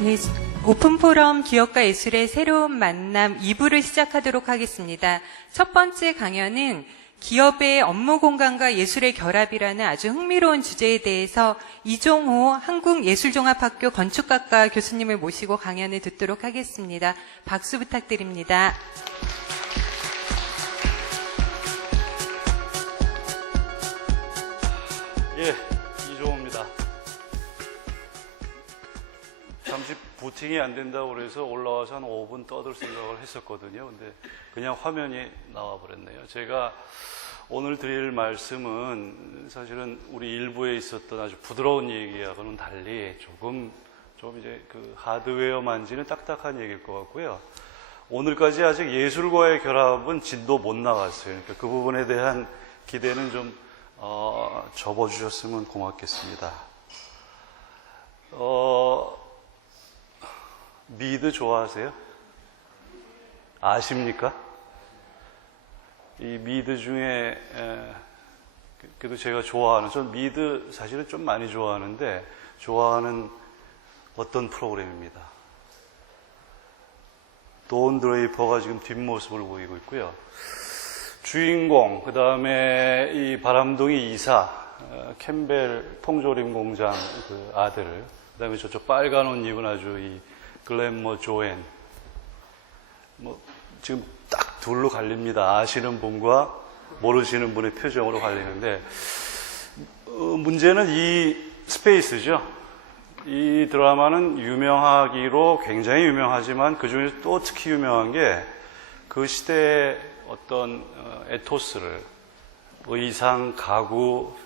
네, 오픈포럼 기업과 예술의 새로운 만남 2부를 시작하도록 하겠습니다. 첫 번째 강연은 기업의 업무 공간과 예술의 결합이라는 아주 흥미로운 주제에 대해서 이종호 한국예술종합학교 건축학과 교수님을 모시고 강연을 듣도록 하겠습니다. 박수 부탁드립니다. 예, 이종호입니다. 잠시 부팅이 안 된다고 그래서 올라와서 한 5분 떠들 생각을 했었거든요. 근데 그냥 화면이 나와버렸네요. 제가 오늘 드릴 말씀은 사실은 우리 일부에 있었던 아주 부드러운 얘기하고는 달리 좀 이제 그 하드웨어 만지는 딱딱한 얘기일 것 같고요. 오늘까지 아직 예술과의 결합은 진도 못 나갔어요. 그러니까 그 부분에 대한 기대는 좀 접어주셨으면 고맙겠습니다. 미드 좋아하세요? 아십니까? 이 미드 중에 그래도 제가 좋아하는, 전 미드 사실은 좀 많이 좋아하는데 좋아하는 어떤 프로그램입니다. 돈 드레이퍼가 지금 뒷모습을 보이고 있고요. 주인공, 그 다음에 이 바람둥이 이사, 캠벨 통조림 공장 그 아들, 그 다음에 저쪽 빨간 옷 입은 아주 이 글래머 조앤, 지금 딱 둘로 갈립니다. 아시는 분과 모르시는 분의 표정으로 갈리는데, 문제는 이 스페이스죠. 이 드라마는 유명하기로 굉장히 유명하지만 그 중에서 또 특히 유명한 게 그 시대의 어떤 에토스를 의상, 가구,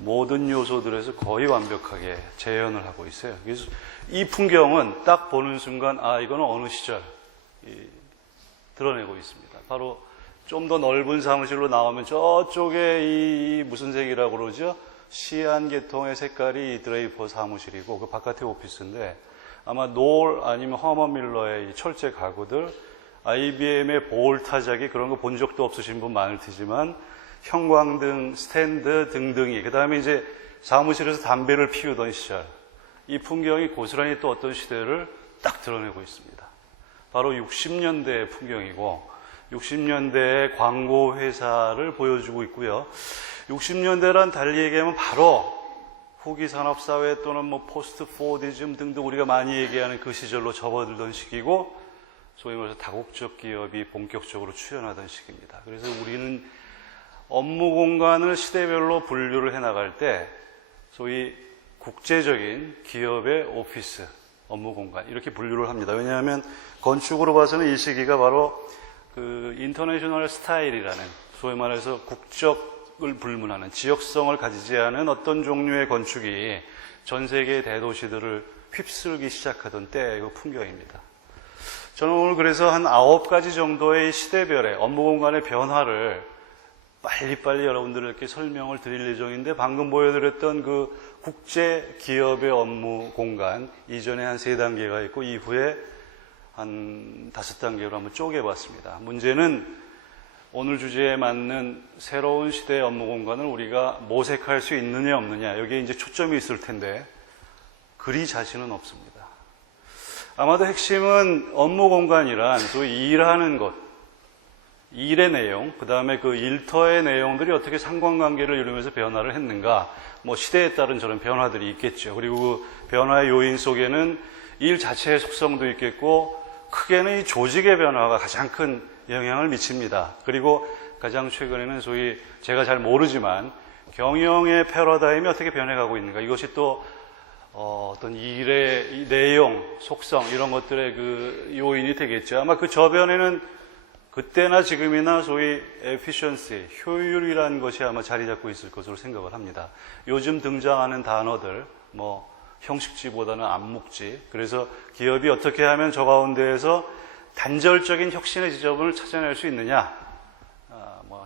모든 요소들에서 거의 완벽하게 재현을 하고 있어요. 그래서 이 풍경은 딱 보는 순간 이거는 어느 시절 드러내고 있습니다. 바로 좀 더 넓은 사무실로 나오면 저쪽에 이 무슨 색이라고 그러죠? 시안 계통의 색깔이 드레이퍼 사무실이고 그 바깥에 오피스인데 아마 노을 아니면 허먼 밀러의 이 철제 가구들, IBM의 볼 타자기 그런 거 본 적도 없으신 분 많을 테지만 형광등, 스탠드 등등이, 그 다음에 이제 사무실에서 담배를 피우던 시절, 이 풍경이 고스란히 또 어떤 시대를 딱 드러내고 있습니다. 바로 60년대의 풍경이고 60년대의 광고 회사를 보여주고 있고요. 60년대란 달리 얘기하면 바로 후기 산업사회 또는 포스트 포디즘 등등 우리가 많이 얘기하는 그 시절로 접어들던 시기고 소위 말해서 다국적 기업이 본격적으로 출현하던 시기입니다. 그래서 우리는 업무 공간을 시대별로 분류를 해나갈 때 소위 국제적인 기업의 오피스, 업무 공간 이렇게 분류를 합니다. 왜냐하면 건축으로 봐서는 이 시기가 바로 그 인터내셔널 스타일이라는 소위 말해서 국적을 불문하는 지역성을 가지지 않은 어떤 종류의 건축이 전 세계의 대도시들을 휩쓸기 시작하던 때의 그 풍경입니다. 저는 오늘 그래서 한 9가지 정도의 시대별의 업무 공간의 변화를 빨리빨리 여러분들에게 설명을 드릴 예정인데 방금 보여드렸던 그 국제 기업의 업무 공간 이전에 한 3단계가 있고 이후에 한 5단계로 한번 쪼개봤습니다. 문제는 오늘 주제에 맞는 새로운 시대의 업무 공간을 우리가 모색할 수 있느냐 없느냐 여기에 이제 초점이 있을 텐데 그리 자신은 없습니다. 아마도 핵심은 업무 공간이란 소위 일하는 것, 일의 내용, 그 다음에 그 일터의 내용들이 어떻게 상관관계를 이루면서 변화를 했는가, 시대에 따른 저런 변화들이 있겠죠. 그리고 그 변화의 요인 속에는 일 자체의 속성도 있겠고, 크게는 이 조직의 변화가 가장 큰 영향을 미칩니다. 그리고 가장 최근에는 소위 제가 잘 모르지만 경영의 패러다임이 어떻게 변해가고 있는가, 이것이 또 어떤 일의 내용, 속성 이런 것들의 그 요인이 되겠죠. 아마 그 저변에는 그때나 지금이나 소위 efficiency, 효율이라는 것이 아마 자리 잡고 있을 것으로 생각을 합니다. 요즘 등장하는 단어들, 형식지보다는 암묵지. 그래서 기업이 어떻게 하면 저 가운데에서 단절적인 혁신의 지점을 찾아낼 수 있느냐.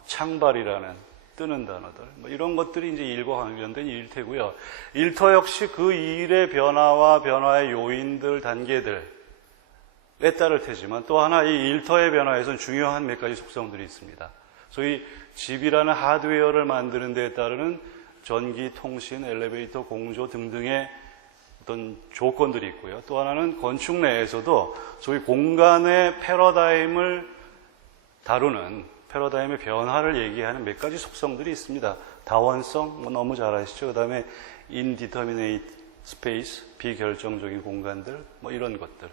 창발이라는 뜨는 단어들. 이런 것들이 이제 일과 관련된 일일 테고요. 일터 역시 그 일의 변화와 변화의 요인들, 단계들에 따를 테지만 또 하나 이 일터의 변화에서는 중요한 몇 가지 속성들이 있습니다. 소위 집이라는 하드웨어를 만드는 데에 따르는 전기, 통신, 엘리베이터, 공조 등등의 어떤 조건들이 있고요. 또 하나는 건축 내에서도 소위 공간의 패러다임을 다루는 패러다임의 변화를 얘기하는 몇 가지 속성들이 있습니다. 다원성, 너무 잘 아시죠? 그 다음에 indeterminate space, 비결정적인 공간들, 이런 것들.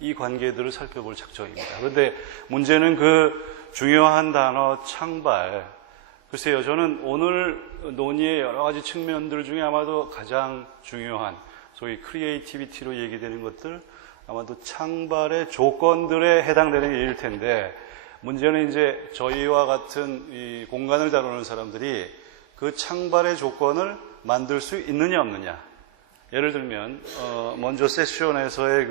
이 관계들을 살펴볼 작정입니다. 그런데 문제는 그 중요한 단어 창발. 글쎄요, 저는 오늘 논의의 여러 가지 측면들 중에 아마도 가장 중요한 소위 크리에이티비티로 얘기되는 것들, 아마도 창발의 조건들에 해당되는 일일 텐데, 문제는 이제 저희와 같은 이 공간을 다루는 사람들이 그 창발의 조건을 만들 수 있느냐 없느냐. 예를 들면 먼저 세션에서의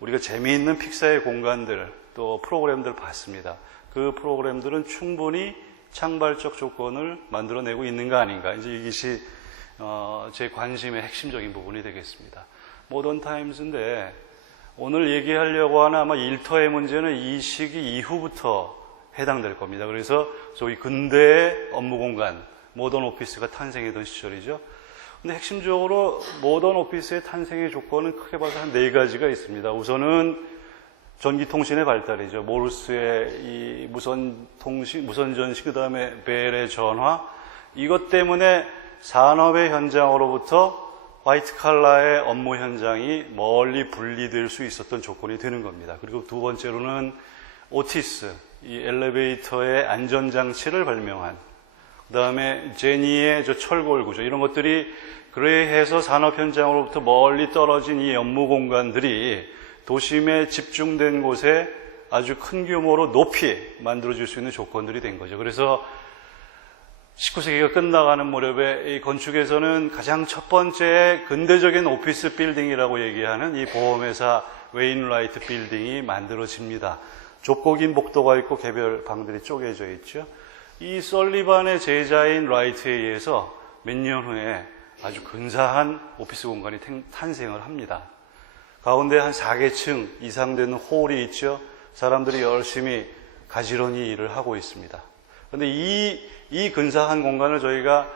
우리가 재미있는 픽사의 공간들 또 프로그램들 봤습니다. 그 프로그램들은 충분히 창발적 조건을 만들어내고 있는가 아닌가. 이제 이것이 제 관심의 핵심적인 부분이 되겠습니다. 모던 타임즈인데 오늘 얘기하려고 하는 아마 일터의 문제는 이 시기 이후부터 해당될 겁니다. 그래서 소위 근대의 업무 공간, 모던 오피스가 탄생했던 시절이죠. 근데 핵심적으로 모던 오피스의 탄생의 조건은 크게 봐서 한 4가지가 있습니다. 우선은 전기통신의 발달이죠. 모르스의 이 무선전시, 그 다음에 벨의 전화. 이것 때문에 산업의 현장으로부터 화이트 칼라의 업무 현장이 멀리 분리될 수 있었던 조건이 되는 겁니다. 그리고 두 번째로는 오티스, 이 엘리베이터의 안전장치를 발명한, 그 다음에 제니의 철골 구조, 이런 것들이 그래해서 산업 현장으로부터 멀리 떨어진 이 업무 공간들이 도심에 집중된 곳에 아주 큰 규모로 높이 만들어질 수 있는 조건들이 된 거죠. 그래서 19세기가 끝나가는 무렵에 이 건축에서는 가장 첫 번째 근대적인 오피스 빌딩이라고 얘기하는 이 보험회사 웨인라이트 빌딩이 만들어집니다. 좁고 긴 복도가 있고 개별 방들이 쪼개져 있죠. 이 설리반의 제자인 라이트에 의해서 몇 년 후에 아주 근사한 오피스 공간이 탄생을 합니다. 가운데 한 4계층 이상 되는 홀이 있죠. 사람들이 열심히 가지런히 일을 하고 있습니다. 그런데 이 근사한 공간을 저희가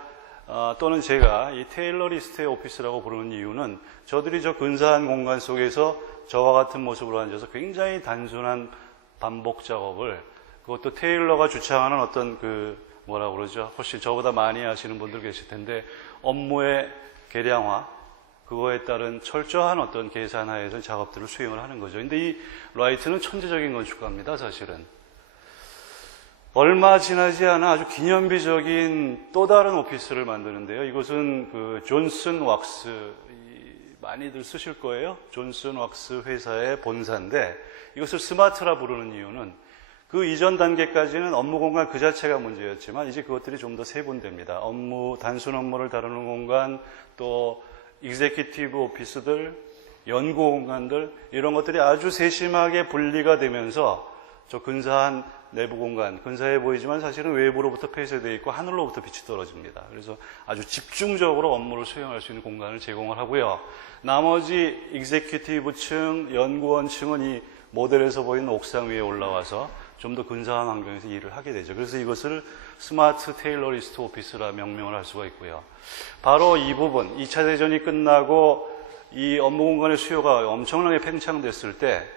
또는 제가 이 테일러 리스트의 오피스라고 부르는 이유는 저들이 저 근사한 공간 속에서 저와 같은 모습으로 앉아서 굉장히 단순한 반복 작업을, 그것도 테일러가 주창하는 어떤 뭐라 그러죠? 훨씬 저보다 많이 하시는 분들 계실 텐데 업무의 계량화, 그거에 따른 철저한 어떤 계산하에서 작업들을 수행을 하는 거죠. 근데 이 라이트는 천재적인 건축가입니다, 사실은. 얼마 지나지 않아 아주 기념비적인 또 다른 오피스를 만드는데요. 이것은 존슨 왁스, 많이들 쓰실 거예요. 존슨 왁스 회사의 본사인데 이것을 스마트라 부르는 이유는 그 이전 단계까지는 업무 공간 그 자체가 문제였지만 이제 그것들이 좀 더 세분됩니다. 단순 업무를 다루는 공간, 또 익제큐티브 오피스들, 연구 공간들, 이런 것들이 아주 세심하게 분리가 되면서 저 근사한 내부 공간, 근사해 보이지만 사실은 외부로부터 폐쇄되어 있고 하늘로부터 빛이 떨어집니다. 그래서 아주 집중적으로 업무를 수행할 수 있는 공간을 제공을 하고요. 나머지 익제큐티브층, 연구원층은 이 모델에서 보이는 옥상 위에 올라와서 좀 더 근사한 환경에서 일을 하게 되죠. 그래서 이것을 스마트 테일러리스트 오피스라 명명을 할 수가 있고요. 바로 이 부분, 2차 대전이 끝나고 이 업무 공간의 수요가 엄청나게 팽창됐을 때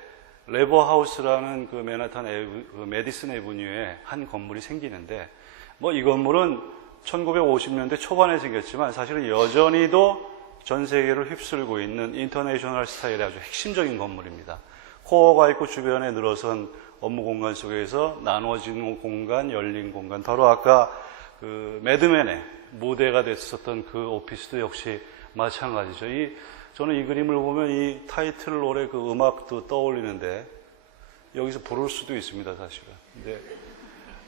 레버하우스라는 맨하탄 메디슨 애브뉴에 한 건물이 생기는데 이 건물은 1950년대 초반에 생겼지만 사실은 여전히도 전 세계를 휩쓸고 있는 인터내셔널 스타일의 아주 핵심적인 건물입니다. 코어가 있고 주변에 늘어선 업무 공간 속에서 나눠진 공간, 열린 공간. 바로 아까 매드맨의 무대가 됐었던 그 오피스도 역시 마찬가지죠. 저는 이 그림을 보면 이 타이틀 노래 음악도 떠올리는데 여기서 부를 수도 있습니다, 사실은. 근데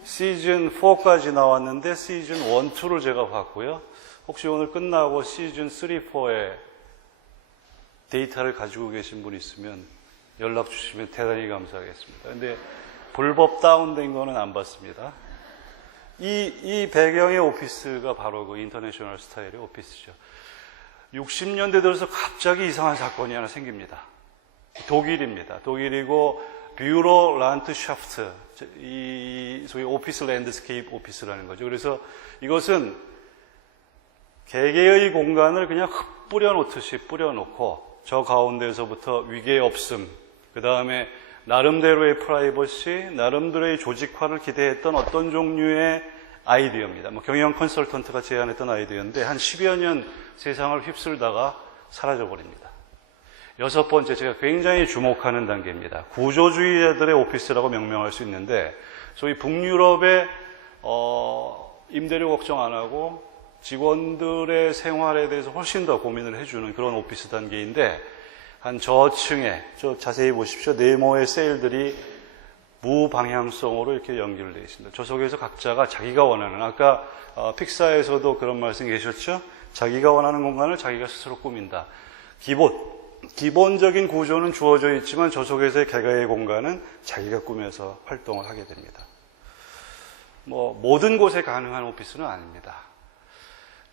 시즌 4까지 나왔는데 시즌 1, 2를 제가 봤고요. 혹시 오늘 끝나고 시즌 3, 4의 데이터를 가지고 계신 분 있으면 연락 주시면 대단히 감사하겠습니다. 근데 불법 다운된 거는 안 봤습니다. 이 배경의 오피스가 바로 인터내셔널 스타일의 오피스죠. 60년대 들어서 갑자기 이상한 사건이 하나 생깁니다. 독일입니다. 독일이고 뷰로 란트샤프트, 소위 오피스 랜드스케이프 오피스라는 거죠. 그래서 이것은 개개의 공간을 그냥 흙 뿌려놓듯이 뿌려놓고 저 가운데에서부터 위계 없음, 그 다음에 나름대로의 프라이버시, 나름대로의 조직화를 기대했던 어떤 종류의 아이디어입니다. 경영 컨설턴트가 제안했던 아이디어인데 한 10여 년 세상을 휩쓸다가 사라져버립니다. 여섯 번째, 제가 굉장히 주목하는 단계입니다. 구조주의자들의 오피스라고 명명할 수 있는데 소위 북유럽의 임대료 걱정 안 하고 직원들의 생활에 대해서 훨씬 더 고민을 해주는 그런 오피스 단계인데 한 저층에, 자세히 보십시오. 네모의 셀들이 무방향성으로 이렇게 연결되어 있습니다. 저 속에서 각자가 자기가 원하는, 아까 픽사에서도 그런 말씀 계셨죠? 자기가 원하는 공간을 자기가 스스로 꾸민다. 기본적인 구조는 주어져 있지만 저 속에서의 개개의 공간은 자기가 꾸며서 활동을 하게 됩니다. 모든 곳에 가능한 오피스는 아닙니다.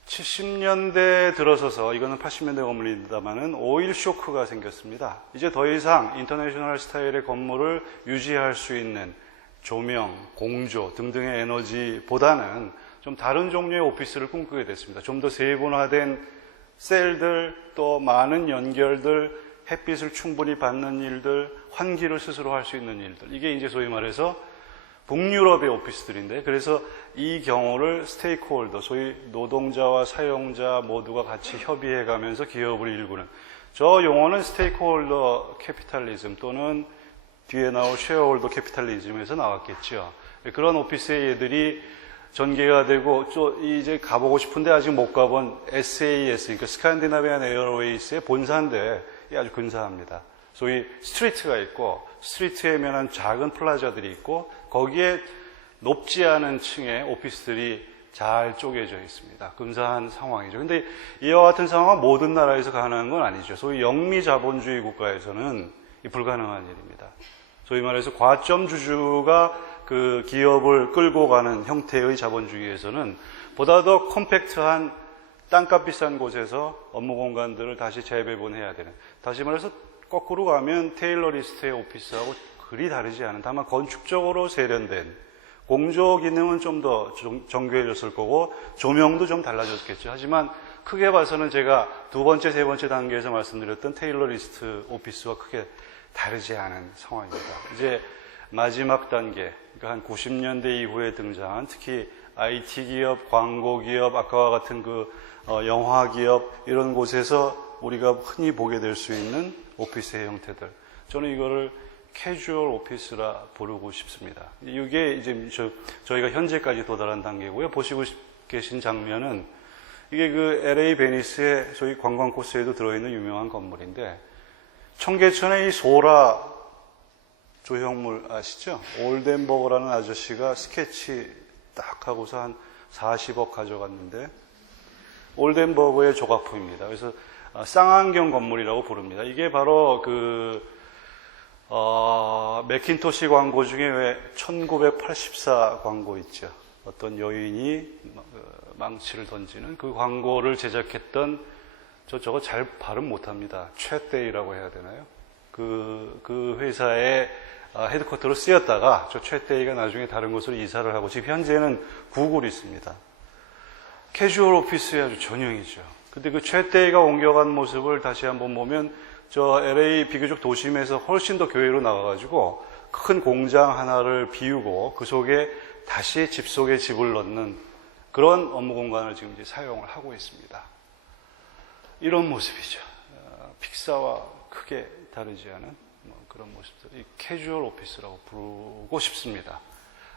70년대 들어서서, 이거는 80년대 건물입니다만은 오일 쇼크가 생겼습니다. 이제 더 이상 인터내셔널 스타일의 건물을 유지할 수 있는 조명, 공조 등등의 에너지보다는 좀 다른 종류의 오피스를 꿈꾸게 됐습니다. 좀 더 세분화된 셀들, 또 많은 연결들, 햇빛을 충분히 받는 일들, 환기를 스스로 할 수 있는 일들. 이게 이제 소위 말해서 북유럽의 오피스들인데, 그래서 이 경우를 스테이크홀더, 소위 노동자와 사용자 모두가 같이 협의해 가면서 기업을 일구는, 저 용어는 스테이크홀더 캐피탈리즘 또는 뒤에 나올 쉐어홀더 캐피탈리즘에서 나왔겠죠. 그런 오피스의 예들이 전개가 되고, 이제 가보고 싶은데 아직 못 가본 SAS, 그러니까 스칸디나비안 에어웨이스의 본사인데 아주 근사합니다. 소위 스트리트가 있고, 스트리트에 면한 작은 플라자들이 있고, 거기에 높지 않은 층의 오피스들이 잘 쪼개져 있습니다. 근사한 상황이죠. 근데 이와 같은 상황은 모든 나라에서 가능한 건 아니죠. 소위 영미 자본주의 국가에서는 불가능한 일입니다. 소위 말해서 과점 주주가 그 기업을 끌고 가는 형태의 자본주의에서는 보다 더 컴팩트한 땅값 비싼 곳에서 업무 공간들을 다시 재배분해야 되는, 다시 말해서 거꾸로 가면 테일러리스트의 오피스하고 그리 다르지 않은, 다만 건축적으로 세련된, 공조 기능은 좀 더 정교해졌을 거고 조명도 좀 달라졌겠죠. 하지만 크게 봐서는 제가 두 번째, 세 번째 단계에서 말씀드렸던 테일러리스트 오피스와 크게 다르지 않은 상황입니다. 이제 마지막 단계, 그러니까 한 90년대 이후에 등장한 특히 IT 기업, 광고 기업, 아까와 같은 영화 기업, 이런 곳에서 우리가 흔히 보게 될 수 있는 오피스의 형태들. 저는 이거를 캐주얼 오피스라 부르고 싶습니다. 이게 이제 저희가 현재까지 도달한 단계고요. 보시고 계신 장면은 이게 그 LA 베니스의 소위 관광 코스에도 들어있는 유명한 건물인데, 청계천의 이 소라 조형물 아시죠? 올덴버거라는 아저씨가 스케치 딱 하고서 한 40억 가져갔는데, 올덴버거의 조각품입니다. 그래서 쌍안경 건물이라고 부릅니다. 이게 바로 맥킨토시 광고 중에 왜 1984 광고 있죠. 어떤 여인이 망치를 던지는 그 광고를 제작했던, 저거 잘 발음 못합니다. 최떼이라고 해야 되나요? 그 회사의 헤드쿼터로 쓰였다가 저 최떼이가 나중에 다른 곳으로 이사를 하고 지금 현재는 구글이 있습니다. 캐주얼 오피스의 아주 전형이죠. 근데 그 최떼이가 옮겨간 모습을 다시 한번 보면 저 LA 비교적 도심에서 훨씬 더 교외로 나가가지고 큰 공장 하나를 비우고 그 속에 다시 집 속에 집을 넣는 그런 업무 공간을 지금 이제 사용을 하고 있습니다. 이런 모습이죠. 픽사와 크게 다르지 않은 그런 모습들. 이 캐주얼 오피스라고 부르고 싶습니다.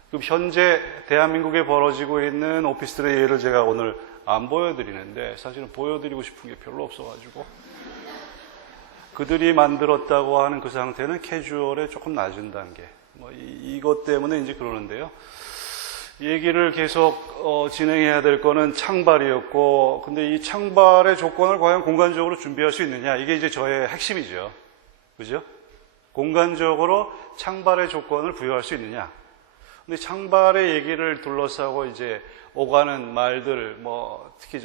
그럼 현재 대한민국에 벌어지고 있는 오피스들의 예를 제가 오늘 안 보여드리는데, 사실은 보여드리고 싶은 게 별로 없어가지고, 그들이 만들었다고 하는 그 상태는 캐주얼의 조금 낮은 단계. 이것 때문에 이제 그러는데요. 얘기를 계속 진행해야 될 거는 창발이었고, 근데 이 창발의 조건을 과연 공간적으로 준비할 수 있느냐, 이게 이제 저의 핵심이죠. 그죠? 공간적으로 창발의 조건을 부여할 수 있느냐. 근데 창발의 얘기를 둘러싸고 이제 오가는 말들, 특히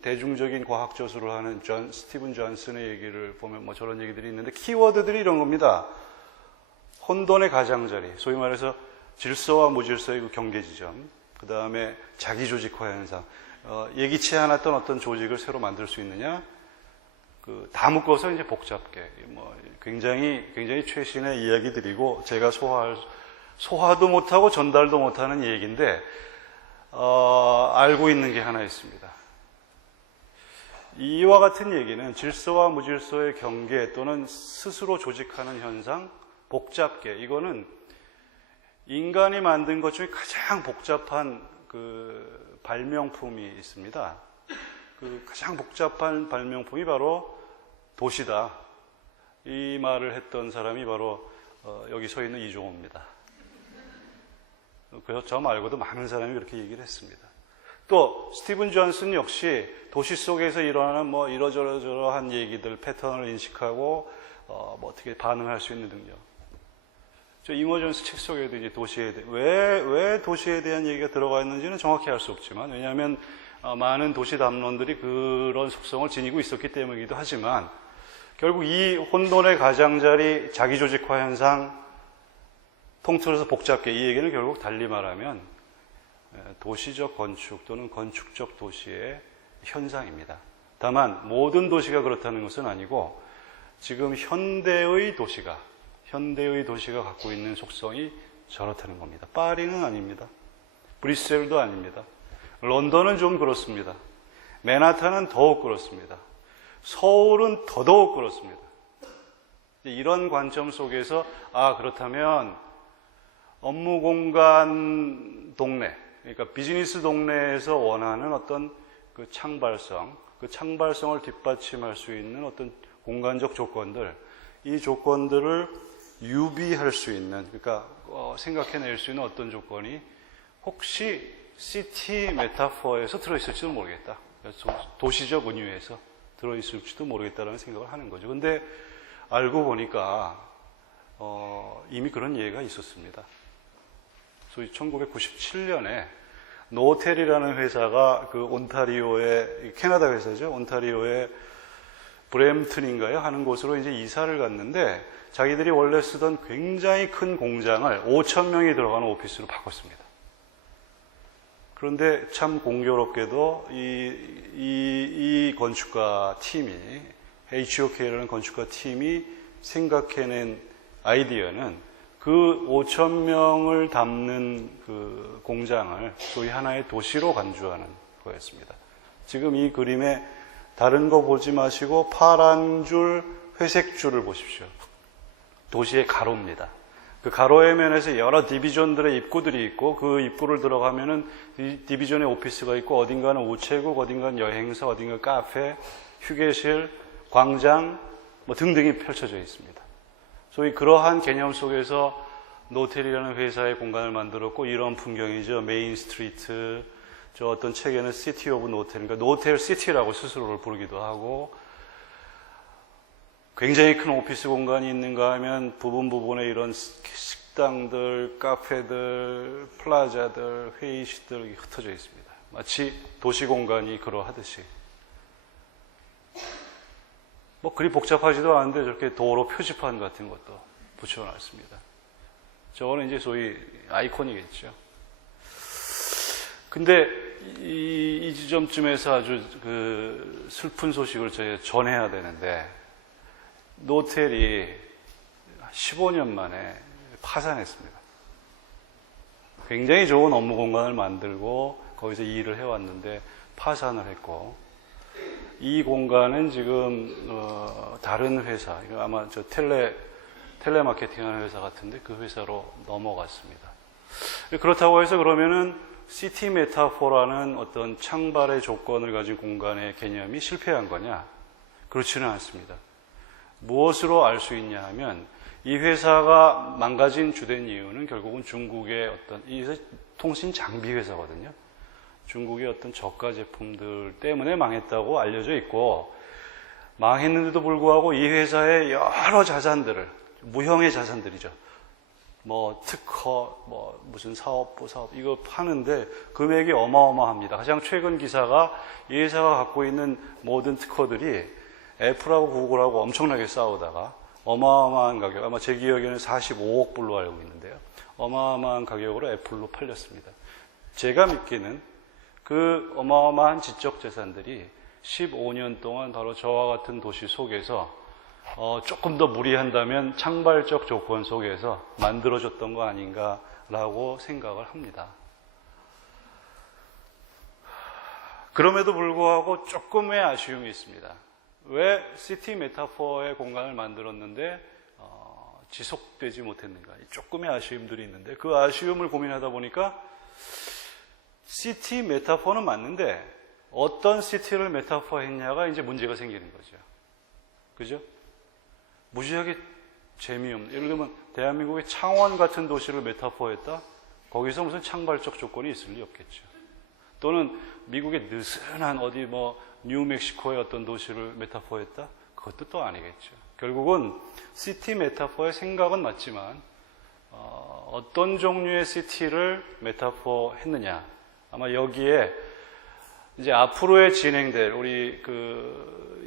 대중적인 과학 저술을 하는 스티븐 존슨의 얘기를 보면 저런 얘기들이 있는데, 키워드들이 이런 겁니다. 혼돈의 가장자리, 소위 말해서 질서와 무질서의 그 경계 지점, 그 다음에 자기조직화 현상, 예기치 않았던 어떤 조직을 새로 만들 수 있느냐? 다 묶어서 이제 복잡게, 굉장히 최신의 이야기들이고, 제가 소화도 못하고 전달도 못하는 얘기인데, 알고 있는 게 하나 있습니다. 이와 같은 얘기는 질서와 무질서의 경계 또는 스스로 조직하는 현상, 복잡게, 이거는 인간이 만든 것 중에 가장 복잡한 발명품이 있습니다. 가장 복잡한 발명품이 바로 도시다. 이 말을 했던 사람이 바로 여기 서 있는 이종호입니다. 그래서 저 말고도 많은 사람이 그렇게 얘기를 했습니다. 또 스티븐 존슨 역시 도시 속에서 일어나는 이러저러한 얘기들, 패턴을 인식하고 어떻게 반응할 수 있는 능력. 저 이머전스 책 속에도 이제 왜 도시에 대한 얘기가 들어가 있는지는 정확히 알 수 없지만, 왜냐하면 많은 도시 담론들이 그런 속성을 지니고 있었기 때문이기도 하지만, 결국 이 혼돈의 가장자리, 자기조직화 현상, 통틀어서 복잡게, 이 얘기는 결국 달리 말하면 도시적 건축 또는 건축적 도시의 현상입니다. 다만 모든 도시가 그렇다는 것은 아니고, 지금 현대의 도시가 갖고 있는 속성이 저렇다는 겁니다. 파리는 아닙니다. 브뤼셀도 아닙니다. 런던은 좀 그렇습니다. 맨하탄은 더욱 그렇습니다. 서울은 더더욱 그렇습니다. 이런 관점 속에서 그렇다면 업무 공간 동네, 그러니까 비즈니스 동네에서 원하는 어떤 그 창발성을 뒷받침할 수 있는 어떤 공간적 조건들, 이 조건들을 유비할 수 있는, 그러니까 생각해낼 수 있는 어떤 조건이 혹시 시티 메타포에서 들어있을지도 모르겠다. 도시적 은유에서 들어있을지도 모르겠다라는 생각을 하는 거죠. 근데 알고 보니까 이미 그런 예가 있었습니다. 소위 1997년에 노텔이라는 회사가 온타리오의, 캐나다 회사죠. 온타리오의 브램튼인가요? 하는 곳으로 이제 이사를 갔는데, 자기들이 원래 쓰던 굉장히 큰 공장을 5,000명이 들어가는 오피스로 바꿨습니다. 그런데 참 공교롭게도 이 건축가 팀이, HOK라는 건축가 팀이 생각해낸 아이디어는 그 5,000명을 담는 그 공장을 소위 하나의 도시로 간주하는 거였습니다. 지금 이 그림에 다른 거 보지 마시고 파란 줄, 회색 줄을 보십시오. 도시의 가로입니다. 그 가로의 면에서 여러 디비전들의 입구들이 있고, 그 입구를 들어가면은 이 디비전의 오피스가 있고, 어딘가는 우체국, 어딘가는 여행사, 어딘가 카페, 휴게실, 광장 등등이 펼쳐져 있습니다. 소위 그러한 개념 속에서 노텔이라는 회사의 공간을 만들었고, 이런 풍경이죠. 메인 스트리트, 저 어떤 책에는 시티 오브 노텔, 그러니까 노텔 시티라고 스스로를 부르기도 하고, 굉장히 큰 오피스 공간이 있는가 하면 부분에 이런 식당들, 카페들, 플라자들, 회의실들이 흩어져 있습니다. 마치 도시 공간이 그러하듯이. 그리 복잡하지도 않은데 저렇게 도로 표지판 같은 것도 붙여놨습니다. 저거는 이제 소위 아이콘이겠죠. 근데 이 지점쯤에서 아주 슬픈 소식을 저희가 전해야 되는데, 노텔이 15년 만에 파산했습니다. 굉장히 좋은 업무 공간을 만들고 거기서 일을 해왔는데 파산을 했고, 이 공간은 지금 다른 회사, 아마 저 텔레마케팅하는 회사 같은데 그 회사로 넘어갔습니다. 그렇다고 해서 그러면은 시티 메타포라는 어떤 창발의 조건을 가진 공간의 개념이 실패한 거냐? 그렇지는 않습니다. 무엇으로 알 수 있냐 하면, 이 회사가 망가진 주된 이유는 결국은 중국의 어떤, 이 통신 장비 회사거든요. 중국의 어떤 저가 제품들 때문에 망했다고 알려져 있고, 망했는데도 불구하고 이 회사의 여러 자산들을, 무형의 자산들이죠. 특허, 무슨 사업부 사업, 이거 파는데 금액이 어마어마합니다. 가장 최근 기사가 이 회사가 갖고 있는 모든 특허들이 애플하고 구글하고 엄청나게 싸우다가 어마어마한 가격, 아마 제 기억에는 45억 불로 알고 있는데요. 어마어마한 가격으로 애플로 팔렸습니다. 제가 믿기는 그 어마어마한 지적 재산들이 15년 동안 바로 저와 같은 도시 속에서 조금 더 무리한다면 창발적 조건 속에서 만들어졌던 거 아닌가라고 생각을 합니다. 그럼에도 불구하고 조금의 아쉬움이 있습니다. 왜 시티 메타포의 공간을 만들었는데 지속되지 못했는가? 조금의 아쉬움들이 있는데 그 아쉬움을 고민하다 보니까 시티 메타포는 맞는데 어떤 시티를 메타포했냐가 이제 문제가 생기는 거죠. 그죠? 무지하게 재미없는, 예를 들면 대한민국의 창원 같은 도시를 메타포했다? 거기서 무슨 창발적 조건이 있을 리 없겠죠. 또는 미국의 느슨한 어디 뉴멕시코의 어떤 도시를 메타포했다? 그것도 또 아니겠죠. 결국은 시티 메타포의 생각은 맞지만 어떤 종류의 시티를 메타포했느냐, 아마 여기에 이제 앞으로의 진행될 우리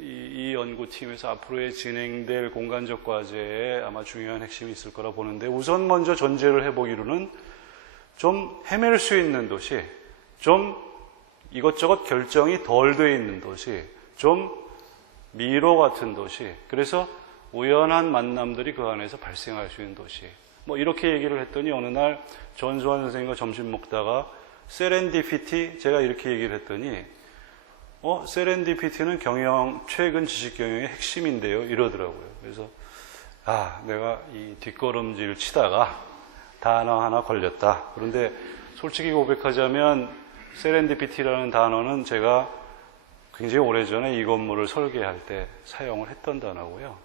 이 연구팀에서 앞으로의 진행될 공간적 과제에 아마 중요한 핵심이 있을 거라 보는데, 우선 먼저 전제를 해보기로는 좀 헤맬 수 있는 도시, 좀 이것저것 결정이 덜 돼 있는 도시, 좀 미로 같은 도시, 그래서 우연한 만남들이 그 안에서 발생할 수 있는 도시, 이렇게 얘기를 했더니 어느 날 전수환 선생님과 점심 먹다가 세렌디피티, 제가 이렇게 얘기를 했더니 세렌디피티는 최근 지식 경영의 핵심인데요, 이러더라고요. 그래서 내가 이 뒷걸음질 치다가 단어 하나 걸렸다. 그런데 솔직히 고백하자면 세렌디피티라는 단어는 제가 굉장히 오래전에 이 건물을 설계할 때 사용을 했던 단어고요.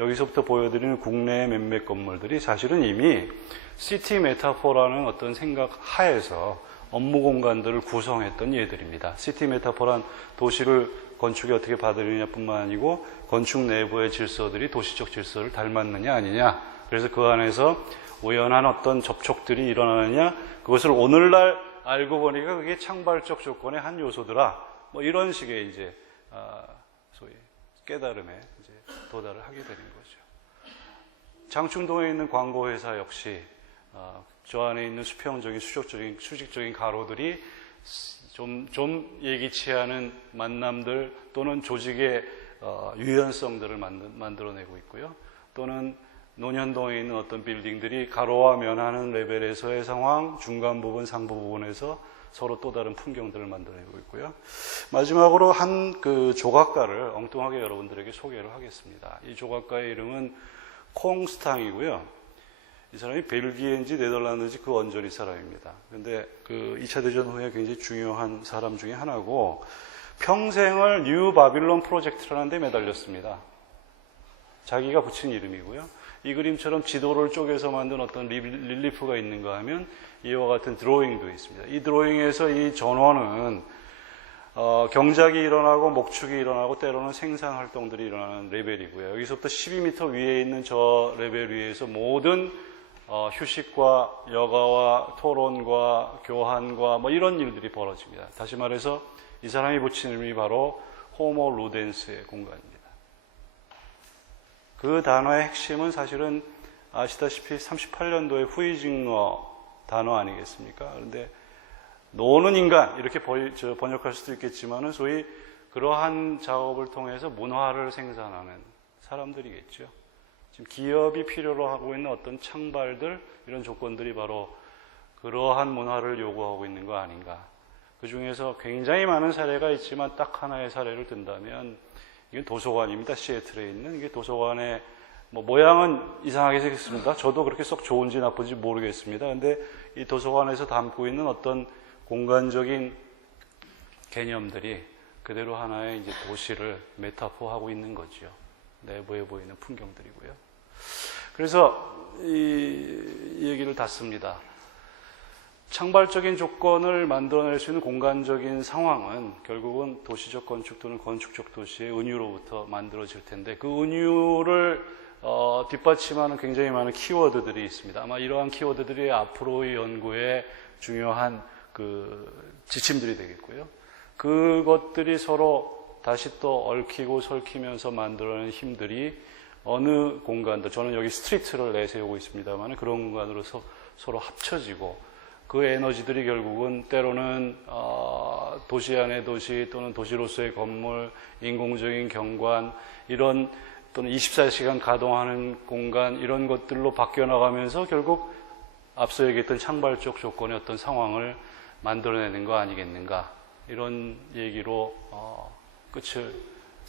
여기서부터 보여드리는 국내의 몇몇 건물들이 사실은 이미 시티 메타포라는 어떤 생각 하에서 업무 공간들을 구성했던 예들입니다. 시티 메타포란 도시를 건축이 어떻게 받으느냐 뿐만 아니고 건축 내부의 질서들이 도시적 질서를 닮았느냐 아니냐, 그래서 그 안에서 우연한 어떤 접촉들이 일어나느냐, 그것을 오늘날 알고 보니까 그게 창발적 조건의 한 요소더라, 이런 식의 이제 소위 깨달음에 이제 도달을 하게 되는 거죠. 장충동에 있는 광고회사 역시 저 안에 있는 수평적인 수직적인 가로들이 좀 예기치 않은 만남들 또는 조직의 유연성들을 만들어내고 있고요. 또는 논현동에 있는 어떤 빌딩들이 가로와 면하는 레벨에서의 상황, 중간 부분, 상부 부분에서 서로 또 다른 풍경들을 만들어내고 있고요. 마지막으로 한 조각가를 엉뚱하게 여러분들에게 소개를 하겠습니다. 이 조각가의 이름은 콩스탕이고요. 이 사람이 벨기에인지 네덜란드인지 그 언저리 사람입니다. 그런데 2차 대전 후에 굉장히 중요한 사람 중에 하나고, 평생을 뉴 바빌론 프로젝트라는 데 매달렸습니다. 자기가 붙인 이름이고요. 이 그림처럼 지도를 쪼개서 만든 어떤 릴리프가 있는가 하면 이와 같은 드로잉도 있습니다. 이 드로잉에서 이 전원은 경작이 일어나고 목축이 일어나고 때로는 생산 활동들이 일어나는 레벨이고요. 여기서부터 12m 위에 있는 저 레벨 위에서 모든 휴식과 여가와 토론과 교환과 이런 일들이 벌어집니다. 다시 말해서 이 사람이 붙인 이름이 바로 호모 루덴스의 공간입니다. 그 단어의 핵심은 사실은 아시다시피 38년도에 후이징어 단어 아니겠습니까? 그런데 노는 인간 이렇게 번역할 수도 있겠지만 소위 그러한 작업을 통해서 문화를 생산하는 사람들이겠죠. 지금 기업이 필요로 하고 있는 어떤 창발들, 이런 조건들이 바로 그러한 문화를 요구하고 있는 거 아닌가. 그 중에서 굉장히 많은 사례가 있지만 딱 하나의 사례를 든다면 이건 도서관입니다. 시애틀에 있는 이게 도서관의 모양은 이상하게 생겼습니다. 저도 그렇게 썩 좋은지 나쁜지 모르겠습니다. 근데 이 도서관에서 담고 있는 어떤 공간적인 개념들이 그대로 하나의 이제 도시를 메타포하고 있는 거죠. 내부에 보이는 풍경들이고요. 그래서 이 얘기를 닫습니다. 창발적인 조건을 만들어낼 수 있는 공간적인 상황은 결국은 도시적 건축 또는 건축적 도시의 은유로부터 만들어질 텐데, 그 은유를 뒷받침하는 굉장히 많은 키워드들이 있습니다. 아마 이러한 키워드들이 앞으로의 연구의 중요한 지침들이 되겠고요. 그것들이 서로 다시 또 얽히고 설키면서 만들어낸 힘들이 어느 공간들, 저는 여기 스트리트를 내세우고 있습니다만 그런 공간으로 서로 합쳐지고, 그 에너지들이 결국은 때로는 도시 안의 도시 또는 도시로서의 건물, 인공적인 경관, 이런 또는 24시간 가동하는 공간, 이런 것들로 바뀌어 나가면서 결국 앞서 얘기했던 창발적 조건의 어떤 상황을 만들어내는 거 아니겠는가, 이런 얘기로 끝을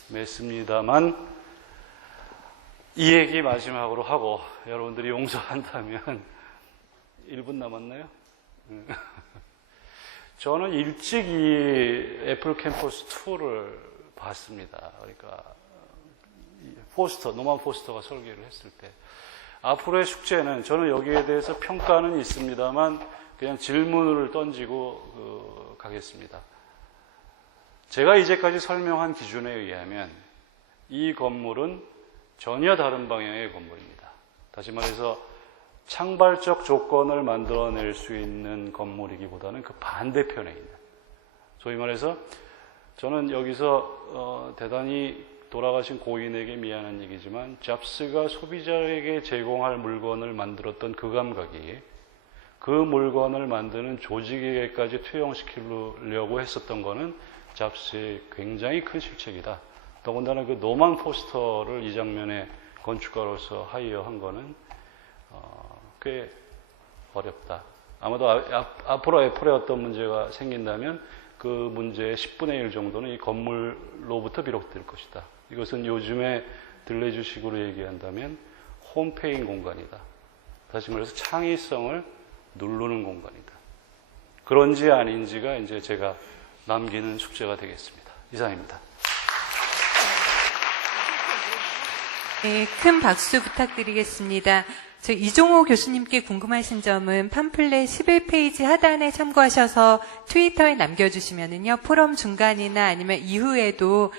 맺습니다만, 이 얘기 마지막으로 하고 여러분들이 용서한다면 1분 남았나요? 저는 일찍 이 애플 캠퍼스 2를 봤습니다. 그러니까 노만 포스터가 설계를 했을 때 앞으로의 숙제는, 저는 여기에 대해서 평가는 있습니다만 그냥 질문을 던지고 가겠습니다. 제가 이제까지 설명한 기준에 의하면 이 건물은 전혀 다른 방향의 건물입니다. 다시 말해서 창발적 조건을 만들어낼 수 있는 건물이기보다는 그 반대편에 있는, 소위 말해서 저는 여기서 대단히 돌아가신 고인에게 미안한 얘기지만 잡스가 소비자에게 제공할 물건을 만들었던 그 감각이 그 물건을 만드는 조직에게까지 투영시키려고 했었던 거는 잡스의 굉장히 큰 실책이다. 더군다나 그 노만 포스터를 이 장면에 건축가로서 하이어한 거는 꽤 어렵다. 아마도 앞으로 애플에 어떤 문제가 생긴다면 그 문제의 10분의 1 정도는 이 건물로부터 비롯될 것이다. 이것은 요즘에 들레주식으로 얘기한다면 홈페인 공간이다. 다시 말해서 창의성을 누르는 공간이다. 그런지 아닌지가 이제 제가 남기는 숙제가 되겠습니다. 이상입니다. 네, 큰 박수 부탁드리겠습니다. 저 이종호 교수님께 궁금하신 점은 팜플렛 11페이지 하단에 참고하셔서 트위터에 남겨주시면은요, 포럼 중간이나 아니면 이후에도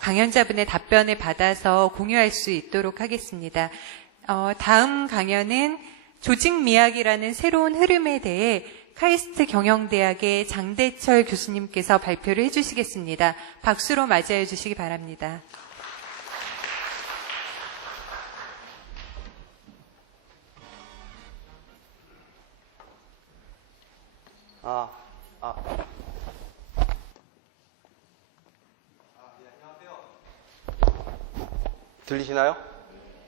강연자분의 답변을 받아서 공유할 수 있도록 하겠습니다. 다음 강연은 조직 미학이라는 새로운 흐름에 대해 카이스트 경영대학의 장대철 교수님께서 발표를 해주시겠습니다. 박수로 맞이해 주시기 바랍니다. 들리시나요?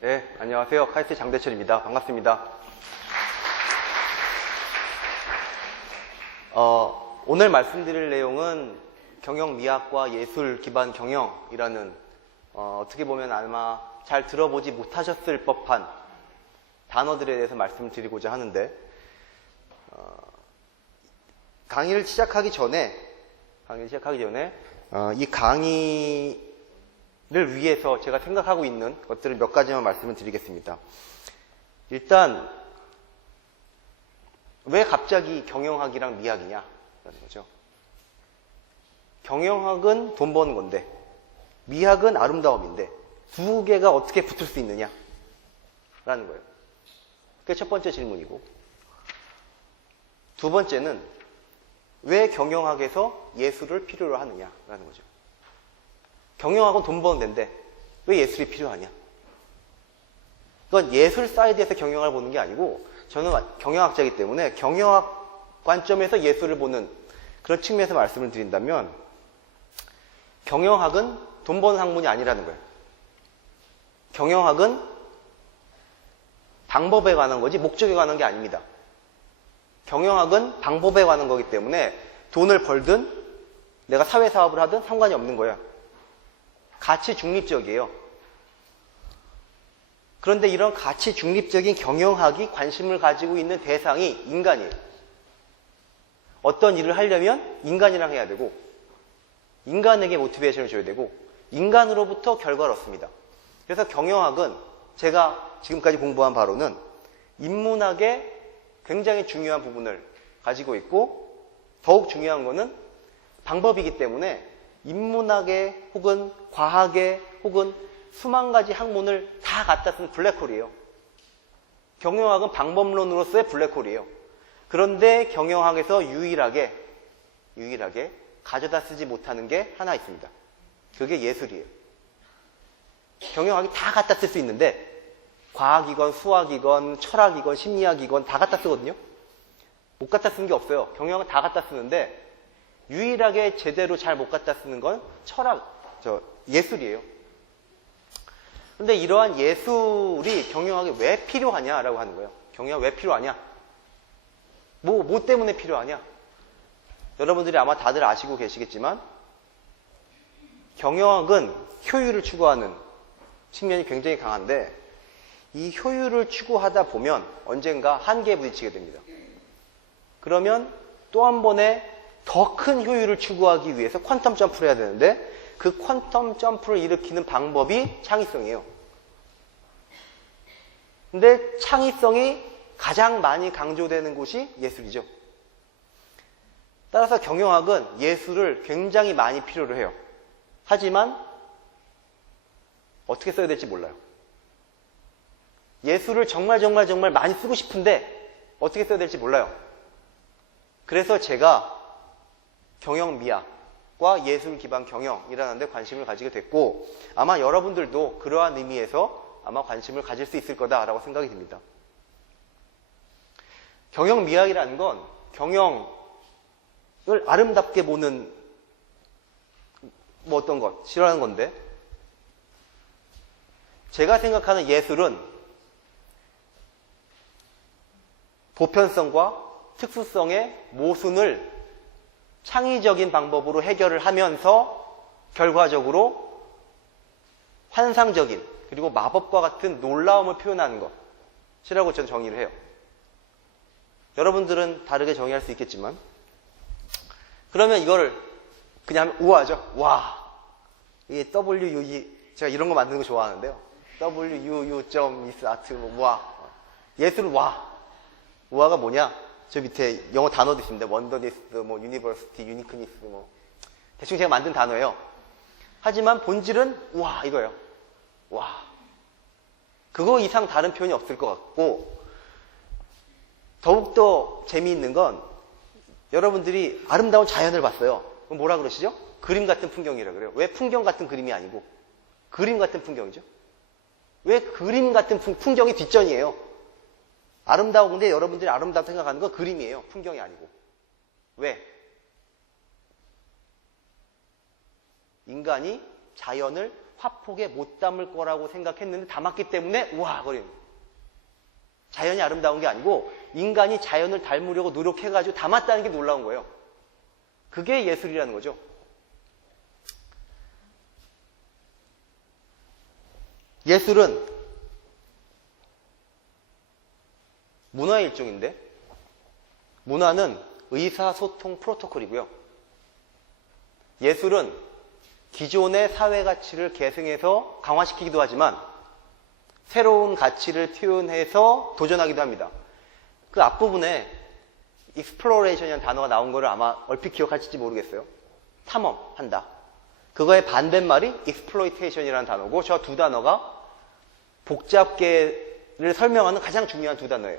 네, 안녕하세요. 카이스트 장대철입니다. 반갑습니다. 오늘 말씀드릴 내용은 경영미학과 예술 기반 경영이라는 어떻게 보면 아마 잘 들어보지 못하셨을 법한 단어들에 대해서 말씀을 드리고자 하는데, 강의를 시작하기 전에 이 강의를 위해서 제가 생각하고 있는 것들을 몇 가지만 말씀을 드리겠습니다. 일단 왜 갑자기 경영학이랑 미학이냐라는 거죠. 경영학은 돈 버는 건데 미학은 아름다움인데 두 개가 어떻게 붙을 수 있느냐라는 거예요. 그게 첫 번째 질문이고, 두 번째는 왜 경영학에서 예술을 필요로 하느냐라는 거죠. 경영학은 돈 버는 데인데 왜 예술이 필요하냐? 그건 예술 사이드에서 경영을 보는 게 아니고, 저는 경영학자이기 때문에 경영학 관점에서 예술을 보는 그런 측면에서 말씀을 드린다면, 경영학은 돈 버는 학문이 아니라는 거예요. 경영학은 방법에 관한 거지 목적에 관한 게 아닙니다. 경영학은 방법에 관한 거기 때문에 돈을 벌든 내가 사회사업을 하든 상관이 없는 거예요. 가치 중립적이에요. 그런데 이런 가치 중립적인 경영학이 관심을 가지고 있는 대상이 인간이에요. 어떤 일을 하려면 인간이랑 해야 되고, 인간에게 모티베이션을 줘야 되고, 인간으로부터 결과를 얻습니다. 그래서 경영학은 제가 지금까지 공부한 바로는 인문학의 굉장히 중요한 부분을 가지고 있고, 더욱 중요한 거는 방법이기 때문에 인문학의 혹은 과학의 혹은 수만 가지 학문을 다 갖다 쓴 블랙홀이에요. 경영학은 방법론으로서의 블랙홀이에요. 그런데 경영학에서 유일하게 가져다 쓰지 못하는 게 하나 있습니다. 그게 예술이에요. 경영학이 다 갖다 쓸 수 있는데 과학이건 수학이건 철학이건 심리학이건 다 갖다 쓰거든요. 못 갖다 쓰는 게 없어요. 경영학은 다 갖다 쓰는데 유일하게 제대로 잘 못 갖다 쓰는 건 예술이에요. 근데 이러한 예술이 경영학에 왜 필요하냐라고 하는 거예요. 경영학 왜 필요하냐? 뭐 때문에 필요하냐? 여러분들이 아마 다들 아시고 계시겠지만 경영학은 효율을 추구하는 측면이 굉장히 강한데 이 효율을 추구하다 보면 언젠가 한계에 부딪히게 됩니다. 그러면 또 한 번에 더 큰 효율을 추구하기 위해서 퀀텀 점프를 해야 되는데 그 퀀텀 점프를 일으키는 방법이 창의성이에요. 근데 창의성이 가장 많이 강조되는 곳이 예술이죠. 따라서 경영학은 예술을 굉장히 많이 필요로 해요. 하지만 어떻게 써야 될지 몰라요. 예술을 정말 많이 쓰고 싶은데 어떻게 써야 될지 몰라요. 그래서 제가 경영미학과 예술 기반 경영이라는 데 관심을 가지게 됐고 아마 여러분들도 그러한 의미에서 아마 관심을 가질 수 있을 거다라고 생각이 듭니다. 경영미학이라는 건 경영을 아름답게 보는 어떤 것, 싫어하는 건데 제가 생각하는 예술은 보편성과 특수성의 모순을 창의적인 방법으로 해결을 하면서 결과적으로 환상적인 그리고 마법과 같은 놀라움을 표현하는 것이라고 저는 정의를 해요. 여러분들은 다르게 정의할 수 있겠지만 그러면 이거를 그냥 하면 우아하죠? 와, 이게 WUE 제가 이런 거 만드는 거 좋아하는데요. WUU.is 아트 우아 예술은 우아가 뭐냐? 저 밑에 영어 단어도 있습니다. 원더니스, 유니버시티, 유니크니스, 대충 제가 만든 단어예요. 하지만 본질은 와 이거예요. 와 그거 이상 다른 표현이 없을 것 같고 더욱더 재미있는 건 여러분들이 아름다운 자연을 봤어요. 그럼 뭐라 그러시죠? 그림 같은 풍경이라 그래요. 왜 풍경 같은 그림이 아니고 그림 같은 풍경이죠? 왜 그림 같은 풍경이 뒷전이에요? 아름다운데 여러분들이 아름답다고 생각하는 건 그림이에요. 풍경이 아니고. 왜? 인간이 자연을 화폭에 못 담을 거라고 생각했는데 담았기 때문에 우와 거리는 자연이 아름다운 게 아니고 인간이 자연을 닮으려고 노력해가지고 담았다는 게 놀라운 거예요. 그게 예술이라는 거죠. 예술은 문화의 일종인데 문화는 의사소통 프로토콜이고요. 예술은 기존의 사회 가치를 계승해서 강화시키기도 하지만 새로운 가치를 표현해서 도전하기도 합니다. 그 앞부분에 exploration이라는 단어가 나온 거를 아마 얼핏 기억하실지 모르겠어요. 탐험한다. 그거의 반대말이 exploitation이라는 단어고 저 두 단어가 복잡계를 설명하는 가장 중요한 두 단어예요.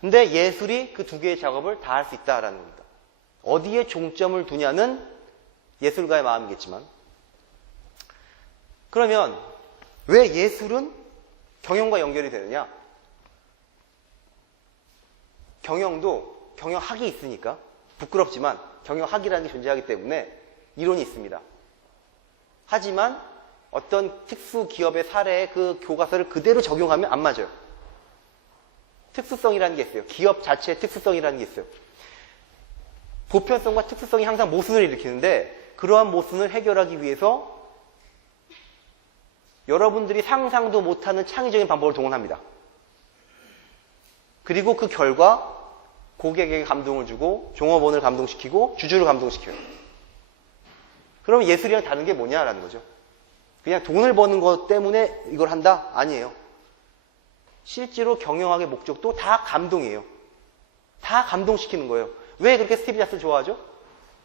근데 예술이 그 두 개의 작업을 다 할 수 있다라는 겁니다. 어디에 종점을 두냐는 예술가의 마음이겠지만 그러면 왜 예술은 경영과 연결이 되느냐? 경영도 경영학이 있으니까 부끄럽지만 경영학이라는 게 존재하기 때문에 이론이 있습니다. 하지만 어떤 특수 기업의 사례의 그 교과서를 그대로 적용하면 안 맞아요. 특수성이라는 게 있어요. 기업 자체의 특수성이라는 게 있어요. 보편성과 특수성이 항상 모순을 일으키는데 그러한 모순을 해결하기 위해서 여러분들이 상상도 못하는 창의적인 방법을 동원합니다. 그리고 그 결과 고객에게 감동을 주고 종업원을 감동시키고 주주를 감동시켜요. 그럼 예술이랑 다른 게 뭐냐라는 거죠. 그냥 돈을 버는 것 때문에 이걸 한다? 아니에요. 실제로 경영학의 목적도 다 감동이에요. 다 감동시키는 거예요. 왜 그렇게 스티브 잡스를 좋아하죠?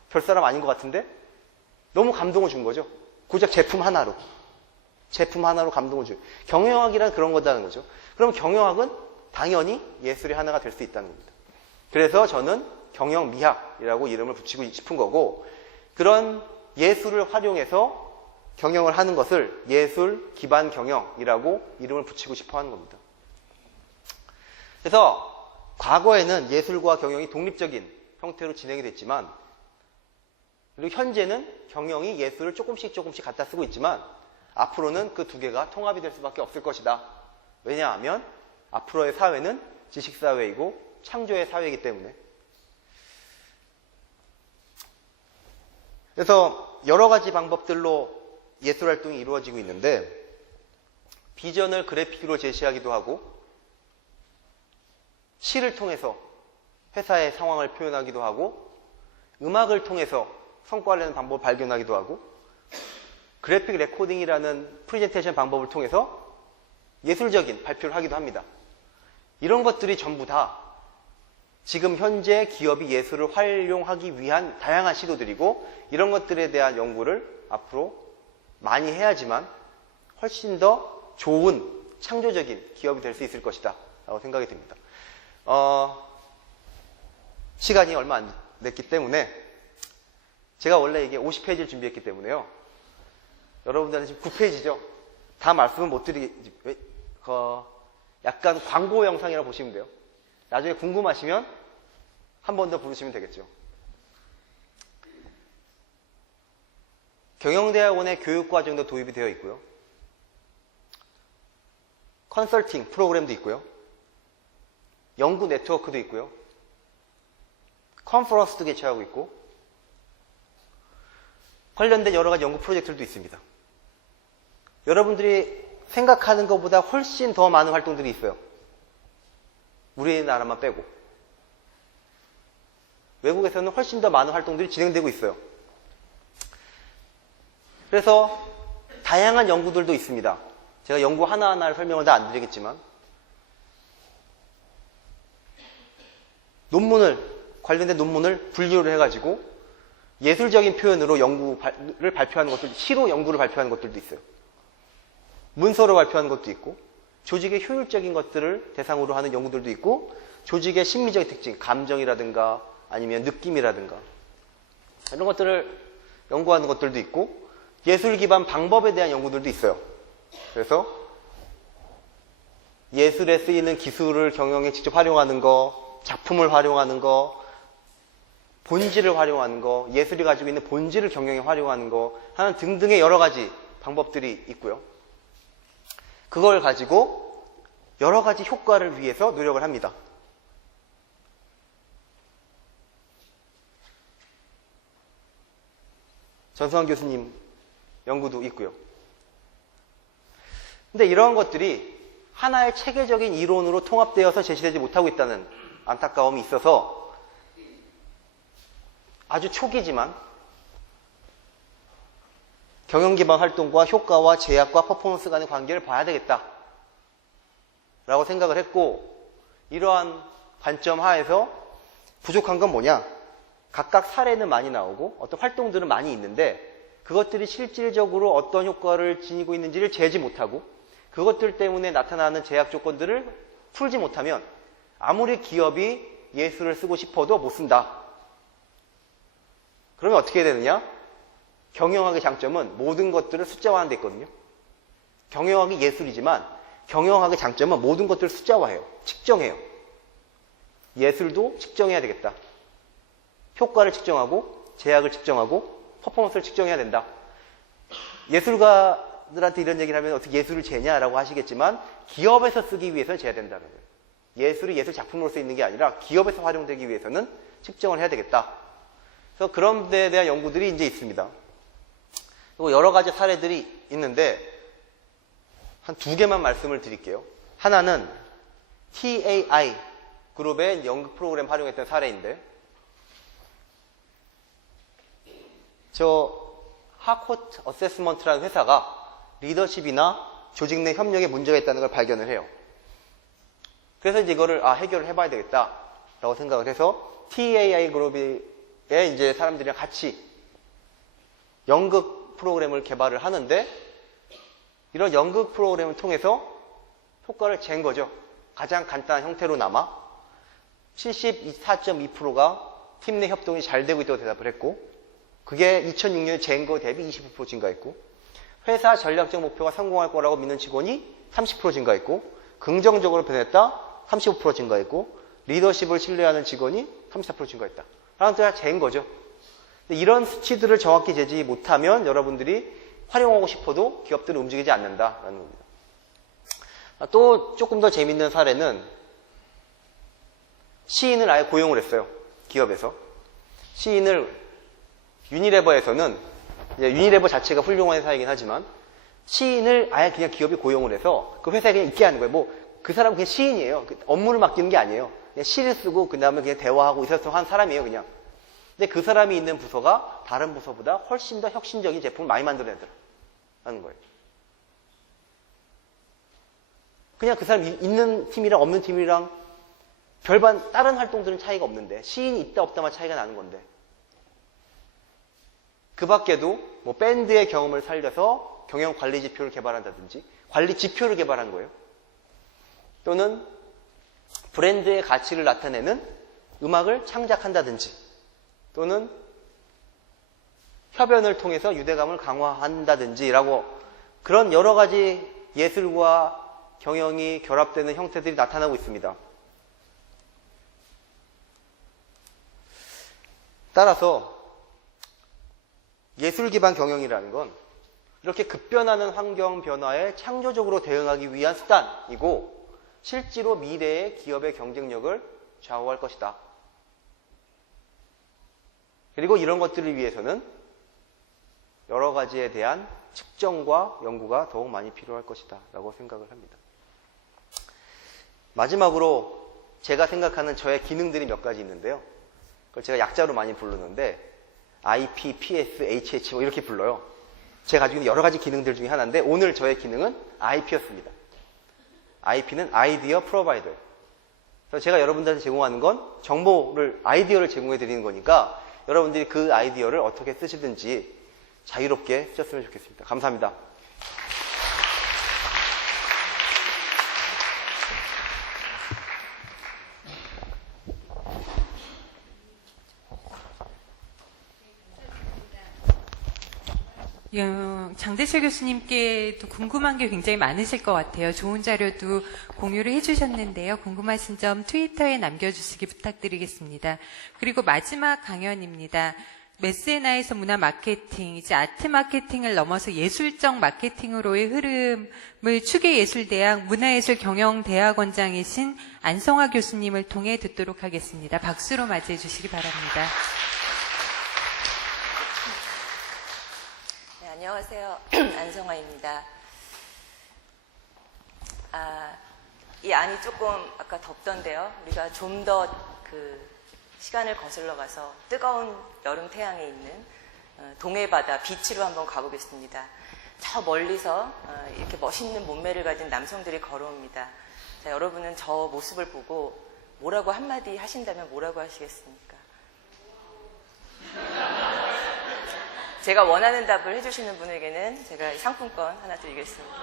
별사람 아닌 것 같은데? 너무 감동을 준 거죠. 고작 제품 하나로 감동을 줘요. 경영학이란 그런 거다는 거죠. 그럼 경영학은 당연히 예술의 하나가 될 수 있다는 겁니다. 그래서 저는 경영미학이라고 이름을 붙이고 싶은 거고 그런 예술을 활용해서 경영을 하는 것을 예술 기반 경영이라고 이름을 붙이고 싶어 하는 겁니다. 그래서 과거에는 예술과 경영이 독립적인 형태로 진행이 됐지만 그리고 현재는 경영이 예술을 조금씩 갖다 쓰고 있지만 앞으로는 그 두 개가 통합이 될 수밖에 없을 것이다. 왜냐하면 앞으로의 사회는 지식사회이고 창조의 사회이기 때문에. 그래서 여러 가지 방법들로 예술활동이 이루어지고 있는데 비전을 그래픽으로 제시하기도 하고 시를 통해서 회사의 상황을 표현하기도 하고 음악을 통해서 성과를 내는 방법을 발견하기도 하고 그래픽 레코딩이라는 프레젠테이션 방법을 통해서 예술적인 발표를 하기도 합니다. 이런 것들이 전부 다 지금 현재 기업이 예술을 활용하기 위한 다양한 시도들이고 이런 것들에 대한 연구를 앞으로 많이 해야지만 훨씬 더 좋은 창조적인 기업이 될 수 있을 것이다 라고 생각이 듭니다. 시간이 얼마 안 됐기 때문에 제가 원래 이게 50페이지를 준비했기 때문에요. 여러분들은 지금 9페이지죠. 다 말씀은 못 약간 광고 영상이라고 보시면 돼요. 나중에 궁금하시면 한 번 더 부르시면 되겠죠. 경영대학원의 교육과정도 도입이 되어 있고요. 컨설팅 프로그램도 있고요. 연구 네트워크도 있고요. 컨퍼런스도 개최하고 있고 관련된 여러 가지 연구 프로젝트들도 있습니다. 여러분들이 생각하는 것보다 훨씬 더 많은 활동들이 있어요. 우리나라만 빼고. 외국에서는 훨씬 더 많은 활동들이 진행되고 있어요. 그래서 다양한 연구들도 있습니다. 제가 연구 하나하나를 설명을 다 안 드리겠지만 관련된 논문을 분류를 해가지고 예술적인 표현으로 연구를 발표하는 것들, 시로 연구를 발표하는 것들도 있어요. 문서로 발표하는 것도 있고 조직의 효율적인 것들을 대상으로 하는 연구들도 있고 조직의 심리적인 특징, 감정이라든가 아니면 느낌이라든가 이런 것들을 연구하는 것들도 있고 예술 기반 방법에 대한 연구들도 있어요. 그래서 예술에 쓰이는 기술을 경영에 직접 활용하는 거, 작품을 활용하는 거, 본질을 활용하는 거, 예술이 가지고 있는 본질을 경영에 활용하는 거 하는 등등의 여러 가지 방법들이 있고요. 그걸 가지고 여러 가지 효과를 위해서 노력을 합니다. 전성환 교수님 연구도 있고요. 근데 이러한 것들이 하나의 체계적인 이론으로 통합되어서 제시되지 못하고 있다는 안타까움이 있어서 아주 초기지만 경영 기반 활동과 효과와 제약과 퍼포먼스 간의 관계를 봐야 되겠다 라고 생각을 했고 이러한 관점 하에서 부족한 건 뭐냐? 각각 사례는 많이 나오고 어떤 활동들은 많이 있는데 그것들이 실질적으로 어떤 효과를 지니고 있는지를 재지 못하고 그것들 때문에 나타나는 제약 조건들을 풀지 못하면 아무리 기업이 예술을 쓰고 싶어도 못 쓴다. 그러면 어떻게 해야 되느냐? 경영학의 장점은 모든 것들을 숫자화하는 데 있거든요. 경영학이 예술이지만 경영학의 장점은 모든 것들을 숫자화해요. 측정해요. 예술도 측정해야 되겠다. 효과를 측정하고 제약을 측정하고 퍼포먼스를 측정해야 된다. 예술가들한테 이런 얘기를 하면 어떻게 예술을 재냐라고 하시겠지만 기업에서 쓰기 위해서는 재야 된다는 거예요. 예술이 예술 작품으로서 있는 게 아니라 기업에서 활용되기 위해서는 측정을 해야 되겠다. 그래서 그런 데에 대한 연구들이 이제 있습니다. 그리고 여러 가지 사례들이 있는데 한 두 개만 말씀을 드릴게요. 하나는 TAI 그룹의 연극 프로그램 활용했던 사례인데 저 하코트 어세스먼트라는 회사가 리더십이나 조직 내 협력에 문제가 있다는 걸 발견을 해요. 그래서 이제 이거를 해결을 해봐야 되겠다라고 생각을 해서 TAI 그룹의 이제 사람들이랑 같이 연극 프로그램을 개발을 하는데 이런 연극 프로그램을 통해서 효과를 잰 거죠. 가장 간단한 형태로나마 74.2%가 팀 내 협동이 잘 되고 있다고 대답을 했고 그게 2006년에 잰 거 대비 25% 증가했고 회사 전략적 목표가 성공할 거라고 믿는 직원이 30% 증가했고 긍정적으로 변했다 35% 증가했고 리더십을 신뢰하는 직원이 34% 증가했다. 라는 뜻이 잰 거죠. 근데 이런 수치들을 정확히 재지 못하면 여러분들이 활용하고 싶어도 기업들은 움직이지 않는다라는 겁니다. 또 조금 더 재밌는 사례는 시인을 아예 고용을 했어요. 기업에서. 시인을 유니레버에서는, 유니레버 자체가 훌륭한 회사이긴 하지만 시인을 아예 그냥 기업이 고용을 해서 그 회사에 그냥 있게 하는 거예요. 뭐 그 사람은 그냥 시인이에요. 업무를 맡기는 게 아니에요. 그냥 시를 쓰고 그 다음에 그냥 대화하고 의사소통하는 사람이에요, 그냥. 근데 그 사람이 있는 부서가 다른 부서보다 훨씬 더 혁신적인 제품을 많이 만들어내더라는 거예요. 그냥 그 사람 있는 팀이랑 없는 팀이랑 별반 다른 활동들은 차이가 없는데 시인이 있다 없다만 차이가 나는 건데 그 밖에도 뭐 밴드의 경험을 살려서 경영 관리 지표를 개발한다든지 관리 지표를 개발한 거예요. 또는 브랜드의 가치를 나타내는 음악을 창작한다든지 또는 협연을 통해서 유대감을 강화한다든지 라고 그런 여러 가지 예술과 경영이 결합되는 형태들이 나타나고 있습니다. 따라서 예술 기반 경영이라는 건 이렇게 급변하는 환경 변화에 창조적으로 대응하기 위한 수단이고 실제로 미래의 기업의 경쟁력을 좌우할 것이다. 그리고 이런 것들을 위해서는 여러 가지에 대한 측정과 연구가 더욱 많이 필요할 것이다 라고 생각을 합니다. 마지막으로 제가 생각하는 저의 기능들이 몇 가지 있는데요. 그걸 제가 약자로 많이 부르는데 IP, PS, HH 뭐 이렇게 불러요. 제가 가지고 있는 여러 가지 기능들 중에 하나인데 오늘 저의 기능은 IP였습니다. IP는 아이디어 프로바이더. 그래서 제가 여러분들한테 제공하는 건 정보를, 아이디어를 제공해 드리는 거니까 여러분들이 그 아이디어를 어떻게 쓰시든지 자유롭게 쓰셨으면 좋겠습니다. 감사합니다. 장대철 교수님께도 궁금한 게 굉장히 많으실 것 같아요. 좋은 자료도 공유를 해주셨는데요. 궁금하신 점 트위터에 남겨주시기 부탁드리겠습니다. 그리고 마지막 강연입니다. 메세나에서 문화 마케팅, 이제 아트 마케팅을 넘어서 예술적 마케팅으로의 흐름을 추계예술대학 문화예술경영대학원장이신 안성화 교수님을 통해 듣도록 하겠습니다. 박수로 맞이해 주시기 바랍니다. 안녕하세요. 안성화입니다. 이 안이 조금 아까 덥던데요. 우리가 좀 더 시간을 거슬러 가서 뜨거운 여름 태양에 있는 동해바다 비치로 한번 가보겠습니다. 저 멀리서 이렇게 멋있는 몸매를 가진 남성들이 걸어옵니다. 자, 여러분은 저 모습을 보고 뭐라고 한마디 하신다면 뭐라고 하시겠습니까? 제가 원하는 답을 해주시는 분에게는 제가 상품권 하나 드리겠습니다.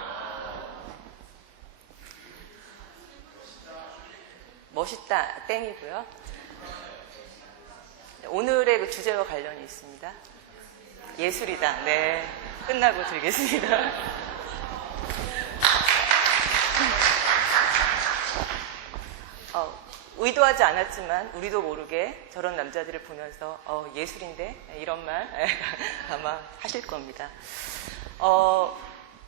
멋있다, 땡이고요. 오늘의 그 주제와 관련이 있습니다. 예술이다. 네, 끝나고 드리겠습니다. 의도하지 않았지만 우리도 모르게 저런 남자들을 보면서 예술인데 이런 말 아마 하실 겁니다.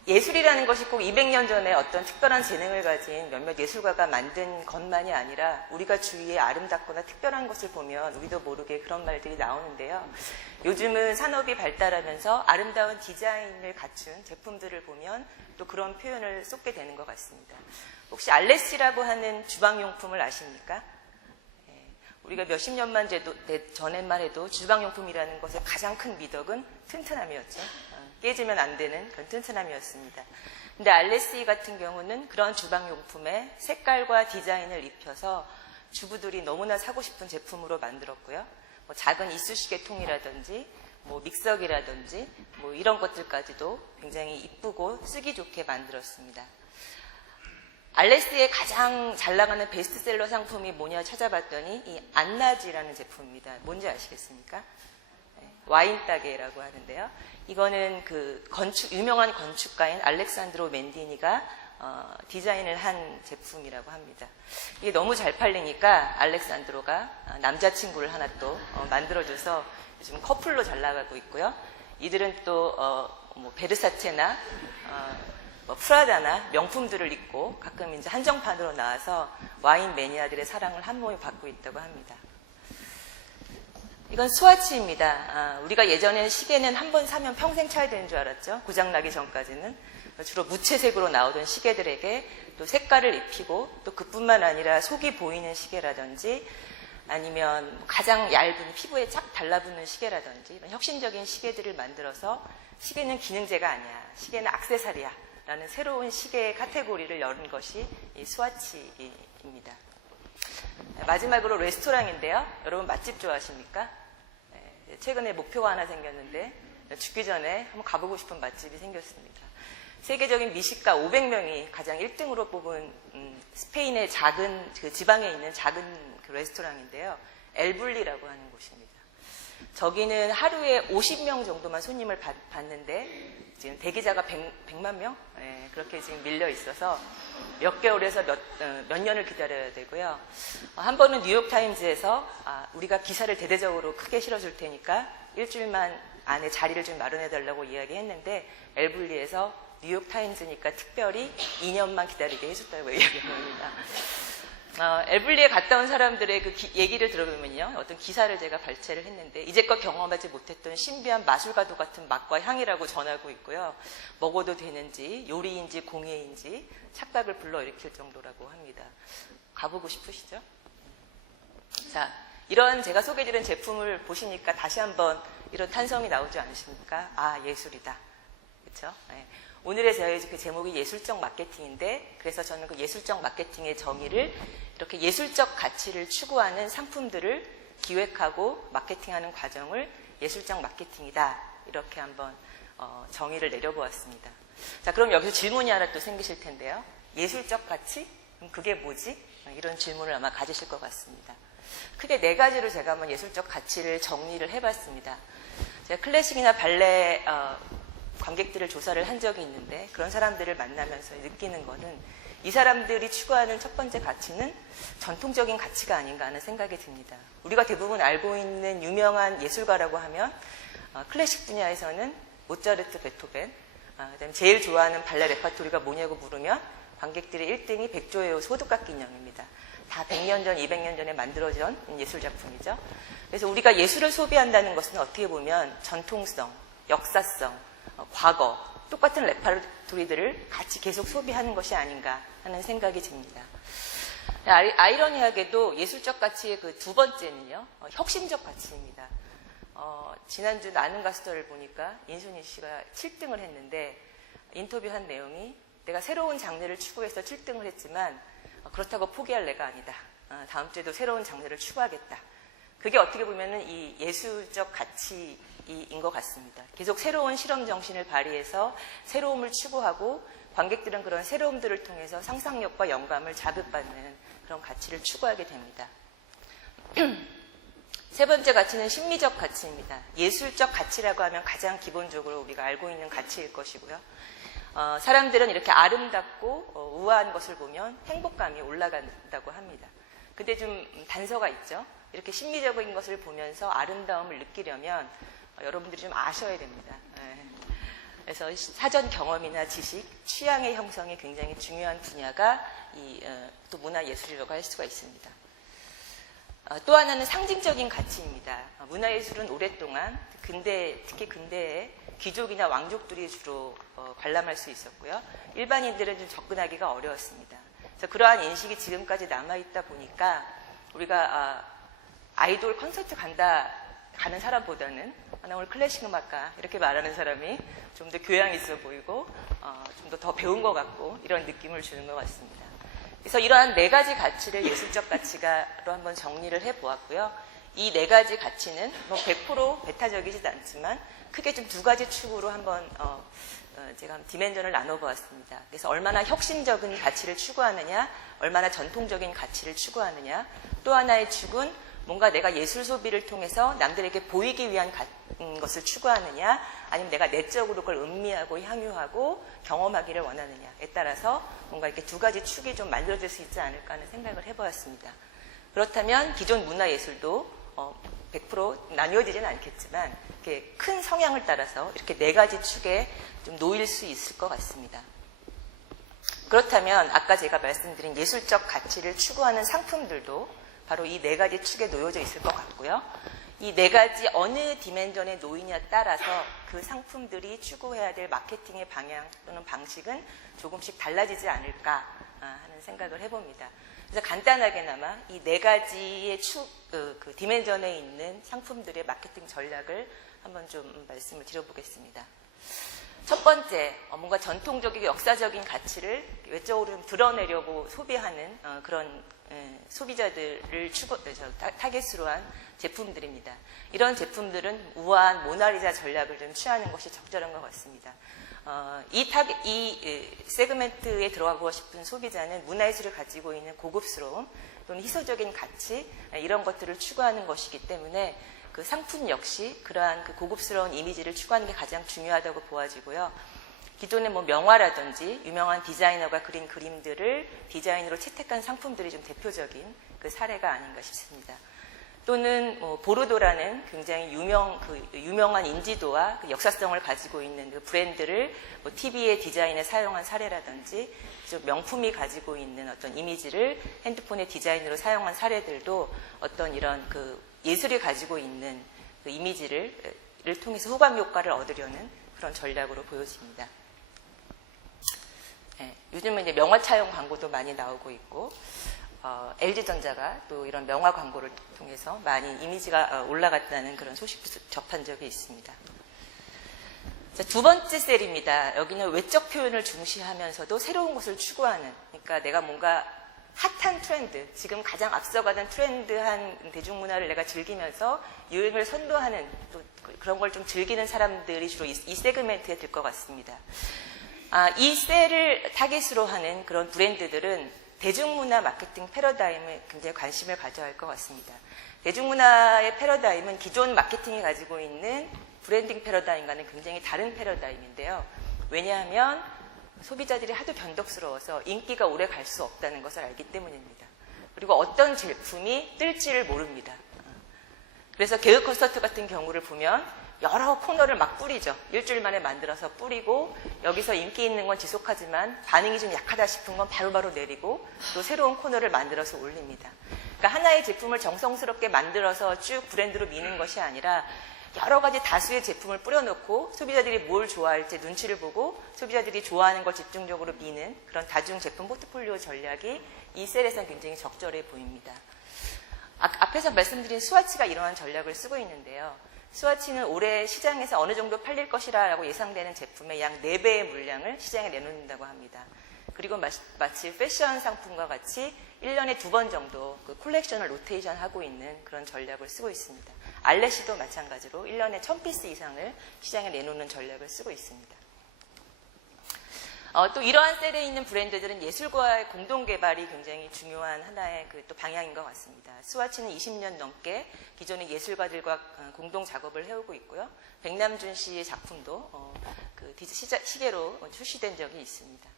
예술이라는 것이 꼭 200년 전에 어떤 특별한 재능을 가진 몇몇 예술가가 만든 것만이 아니라 우리가 주위에 아름답거나 특별한 것을 보면 우리도 모르게 그런 말들이 나오는데요. 요즘은 산업이 발달하면서 아름다운 디자인을 갖춘 제품들을 보면 또 그런 표현을 쏟게 되는 것 같습니다. 혹시 알레시라고 하는 주방용품을 아십니까? 우리가 몇십 년만 전에만 해도 주방용품이라는 것의 가장 큰 미덕은 튼튼함이었죠. 깨지면 안 되는 그런 튼튼함이었습니다. 근데 알레시 같은 경우는 그런 주방용품에 색깔과 디자인을 입혀서 주부들이 너무나 사고 싶은 제품으로 만들었고요. 뭐 작은 이쑤시개통이라든지 뭐 믹서기라든지 뭐 이런 것들까지도 굉장히 이쁘고 쓰기 좋게 만들었습니다. 알레스의 가장 잘 나가는 베스트셀러 상품이 뭐냐 찾아봤더니 이 안나지라는 제품입니다. 뭔지 아시겠습니까? 와인 따개라고 하는데요. 이거는 유명한 건축가인 알렉산드로 맨디니가 디자인을 한 제품이라고 합니다. 이게 너무 잘 팔리니까 알렉산드로가 남자친구를 하나 또 만들어줘서 요즘 커플로 잘 나가고 있고요. 이들은 또 뭐 베르사체나 뭐 프라다나 명품들을 입고 가끔 이제 한정판으로 나와서 와인 매니아들의 사랑을 한 몸에 받고 있다고 합니다. 이건 스와치입니다. 우리가 예전엔 시계는 한 번 사면 평생 차야 되는 줄 알았죠. 고장나기 전까지는. 주로 무채색으로 나오던 시계들에게 또 색깔을 입히고 또 그뿐만 아니라 속이 보이는 시계라든지 아니면 가장 얇은 피부에 쫙 달라붙는 시계라든지 이런 혁신적인 시계들을 만들어서 시계는 기능제가 아니야. 시계는 액세서리야. 라는 새로운 시계의 카테고리를 여는 것이 이 스와치입니다. 마지막으로 레스토랑인데요. 여러분 맛집 좋아하십니까? 최근에 목표가 하나 생겼는데 죽기 전에 한번 가보고 싶은 맛집이 생겼습니다. 세계적인 미식가 500명이 가장 1등으로 뽑은 스페인의 작은 그 지방에 있는 작은 그 레스토랑인데요. 엘블리라고 하는 곳입니다. 저기는 하루에 50명 정도만 손님을 받는데 지금 대기자가 100만 명? 네, 그렇게 지금 밀려 있어서 몇 개월에서 몇 년을 기다려야 되고요. 한 번은 뉴욕타임즈에서 우리가 기사를 대대적으로 크게 실어줄 테니까 일주일만 안에 자리를 좀 마련해달라고 이야기했는데 엘블리에서 뉴욕타임즈니까 특별히 2년만 기다리게 해줬다고 이야기합니다. 엘블리에 갔다 온 사람들의 그 얘기를 들어보면요. 어떤 기사를 제가 발췌를 했는데 이제껏 경험하지 못했던 신비한 마술과도 같은 맛과 향이라고 전하고 있고요. 먹어도 되는지 요리인지 공예인지 착각을 불러일으킬 정도라고 합니다. 가보고 싶으시죠? 자, 이런 제가 소개해드린 제품을 보시니까 다시 한번 이런 탄성이 나오지 않으십니까? 아, 예술이다. 그렇죠? 네. 오늘의 저희 그 제목이 예술적 마케팅인데 그래서 저는 그 예술적 마케팅의 정의를 이렇게 예술적 가치를 추구하는 상품들을 기획하고 마케팅하는 과정을 예술적 마케팅이다. 이렇게 한번 정의를 내려보았습니다. 자, 그럼 여기서 질문이 하나 또 생기실 텐데요. 예술적 가치? 그럼 그게 뭐지? 이런 질문을 아마 가지실 것 같습니다. 크게 4가지로 제가 한번 예술적 가치를 정리를 해봤습니다. 제가 클래식이나 발레 관객들을 조사를 한 적이 있는데 그런 사람들을 만나면서 느끼는 거는 이 사람들이 추구하는 첫 번째 가치는 전통적인 가치가 아닌가 하는 생각이 듭니다. 우리가 대부분 알고 있는 유명한 예술가라고 하면 클래식 분야에서는 모차르트, 베토벤, 그다음에 제일 좋아하는 발레 레파토리가 뭐냐고 물으면 관객들의 1등이 백조의 소두깎이 인형입니다. 다 100년 전, 200년 전에 만들어진 예술작품이죠. 그래서 우리가 예술을 소비한다는 것은 어떻게 보면 전통성, 역사성, 과거, 똑같은 레파토리들을 같이 계속 소비하는 것이 아닌가 하는 생각이 듭니다. 아이러니하게도 예술적 가치의 그 2번째는요, 혁신적 가치입니다. 지난주 나는 가수들을 보니까 인순이 씨가 7등을 했는데 인터뷰한 내용이 내가 새로운 장르를 추구해서 7등을 했지만 그렇다고 포기할 내가 아니다. 다음 주에도 새로운 장르를 추구하겠다. 그게 어떻게 보면은 이 예술적 가치인 것 같습니다. 계속 새로운 실험 정신을 발휘해서 새로움을 추구하고 관객들은 그런 새로움들을 통해서 상상력과 영감을 자극받는 그런 가치를 추구하게 됩니다. 3번째 가치는 심미적 가치입니다. 예술적 가치라고 하면 가장 기본적으로 우리가 알고 있는 가치일 것이고요. 사람들은 이렇게 아름답고 우아한 것을 보면 행복감이 올라간다고 합니다. 근데 좀 단서가 있죠. 이렇게 심미적인 것을 보면서 아름다움을 느끼려면 여러분들이 좀 아셔야 됩니다. 그래서 사전 경험이나 지식, 취향의 형성이 굉장히 중요한 분야가 또 문화예술이라고 할 수가 있습니다. 또 하나는 상징적인 가치입니다. 문화예술은 오랫동안 특히 근대에 귀족이나 왕족들이 주로 관람할 수 있었고요. 일반인들은 좀 접근하기가 어려웠습니다. 그래서 그러한 인식이 지금까지 남아있다 보니까 우리가 아이돌 콘서트 가는 사람보다는 나 오늘 클래식 음악가 이렇게 말하는 사람이 좀 더 교양 있어 보이고 좀 더 배운 것 같고 이런 느낌을 주는 것 같습니다. 그래서 이러한 4가지 가치를 예술적 가치가로 한번 정리를 해보았고요. 이 4가지 가치는 뭐 100% 배타적이지도 않지만 크게 좀 2가지 축으로 한번 제가 디멘전을 나눠보았습니다. 그래서 얼마나 혁신적인 가치를 추구하느냐, 얼마나 전통적인 가치를 추구하느냐, 또 하나의 축은 뭔가 내가 예술 소비를 통해서 남들에게 보이기 위한 것을 추구하느냐, 아니면 내가 내적으로 그걸 음미하고 향유하고 경험하기를 원하느냐에 따라서 뭔가 이렇게 2가지 축이 좀 만들어질 수 있지 않을까 하는 생각을 해보았습니다. 그렇다면 기존 문화예술도 100% 나뉘어지지는 않겠지만 이렇게 큰 성향을 따라서 이렇게 네 가지 축에 좀 놓일 수 있을 것 같습니다. 그렇다면 아까 제가 말씀드린 예술적 가치를 추구하는 상품들도 바로 이 네 가지 축에 놓여져 있을 것 같고요. 이 네 가지 어느 디멘전에 놓이냐에 따라서 그 상품들이 추구해야 될 마케팅의 방향 또는 방식은 조금씩 달라지지 않을까 하는 생각을 해봅니다. 그래서 간단하게나마 이 네 가지의 그 디멘전에 있는 상품들의 마케팅 전략을 한번 좀 말씀을 드려보겠습니다. 첫 번째, 뭔가 전통적이고 역사적인 가치를 외적으로 좀 드러내려고 소비하는 그런 소비자들을 타겟으로 한 제품들입니다. 이런 제품들은 우아한 모나리자 전략을 좀 취하는 것이 적절한 것 같습니다. 이 세그멘트에 들어가고 싶은 소비자는 문화예술을 가지고 있는 고급스러움 또는 희소적인 가치 이런 것들을 추구하는 것이기 때문에 그 상품 역시 그러한 그 고급스러운 이미지를 추구하는 게 가장 중요하다고 보아지고요. 기존의 뭐 명화라든지 유명한 디자이너가 그린 그림들을 디자인으로 채택한 상품들이 좀 대표적인 그 사례가 아닌가 싶습니다. 또는 뭐 보르도라는 굉장히 유명한 인지도와 그 역사성을 가지고 있는 그 브랜드를 뭐 TV의 디자인에 사용한 사례라든지 좀 명품이 가지고 있는 어떤 이미지를 핸드폰의 디자인으로 사용한 사례들도 어떤 이런 그 예술이 가지고 있는 그 이미지를 통해서 호감 효과를 얻으려는 그런 전략으로 보여집니다. 네, 요즘은 이제 명화 차용 광고도 많이 나오고 있고, LG전자가 또 이런 명화 광고를 통해서 많이 이미지가 올라갔다는 그런 소식도 접한 적이 있습니다. 자, 두 번째 셀입니다. 여기는 외적 표현을 중시하면서도 새로운 것을 추구하는, 그러니까 내가 뭔가 핫한 트렌드, 지금 가장 앞서가던 트렌드한 대중문화를 내가 즐기면서 유행을 선도하는 또 그런 걸 좀 즐기는 사람들이 주로 이 세그멘트에 들 것 같습니다. 이 셀을 타겟으로 하는 그런 브랜드들은 대중문화 마케팅 패러다임에 굉장히 관심을 가져야 할 것 같습니다. 대중문화의 패러다임은 기존 마케팅이 가지고 있는 브랜딩 패러다임과는 굉장히 다른 패러다임인데요. 왜냐하면 소비자들이 하도 변덕스러워서 인기가 오래 갈 수 없다는 것을 알기 때문입니다. 그리고 어떤 제품이 뜰지를 모릅니다. 그래서 개그 콘서트 같은 경우를 보면 여러 코너를 막 뿌리죠. 일주일 만에 만들어서 뿌리고 여기서 인기 있는 건 지속하지만 반응이 좀 약하다 싶은 건 바로바로 내리고 또 새로운 코너를 만들어서 올립니다. 그러니까 하나의 제품을 정성스럽게 만들어서 쭉 브랜드로 미는 것이 아니라 여러 가지 다수의 제품을 뿌려놓고 소비자들이 뭘 좋아할지 눈치를 보고 소비자들이 좋아하는 걸 집중적으로 미는 그런 다중 제품 포트폴리오 전략이 이 셀에서는 굉장히 적절해 보입니다. 앞에서 말씀드린 스와치가 이러한 전략을 쓰고 있는데요. 스와치는 올해 시장에서 어느 정도 팔릴 것이라고 예상되는 제품의 약 4배의 물량을 시장에 내놓는다고 합니다. 그리고 마치 패션 상품과 같이 1년에 2번 정도 그 콜렉션을 로테이션 하고 있는 그런 전략을 쓰고 있습니다. 알레시도 마찬가지로 1년에 1000피스 이상을 시장에 내놓는 전략을 쓰고 있습니다. 또 이러한 셀에 있는 브랜드들은 예술과의 공동 개발이 굉장히 중요한 하나의 그 또 방향인 것 같습니다. 스와치는 20년 넘게 기존의 예술가들과 공동 작업을 해오고 있고요. 백남준 씨의 작품도 그 시계로 출시된 적이 있습니다.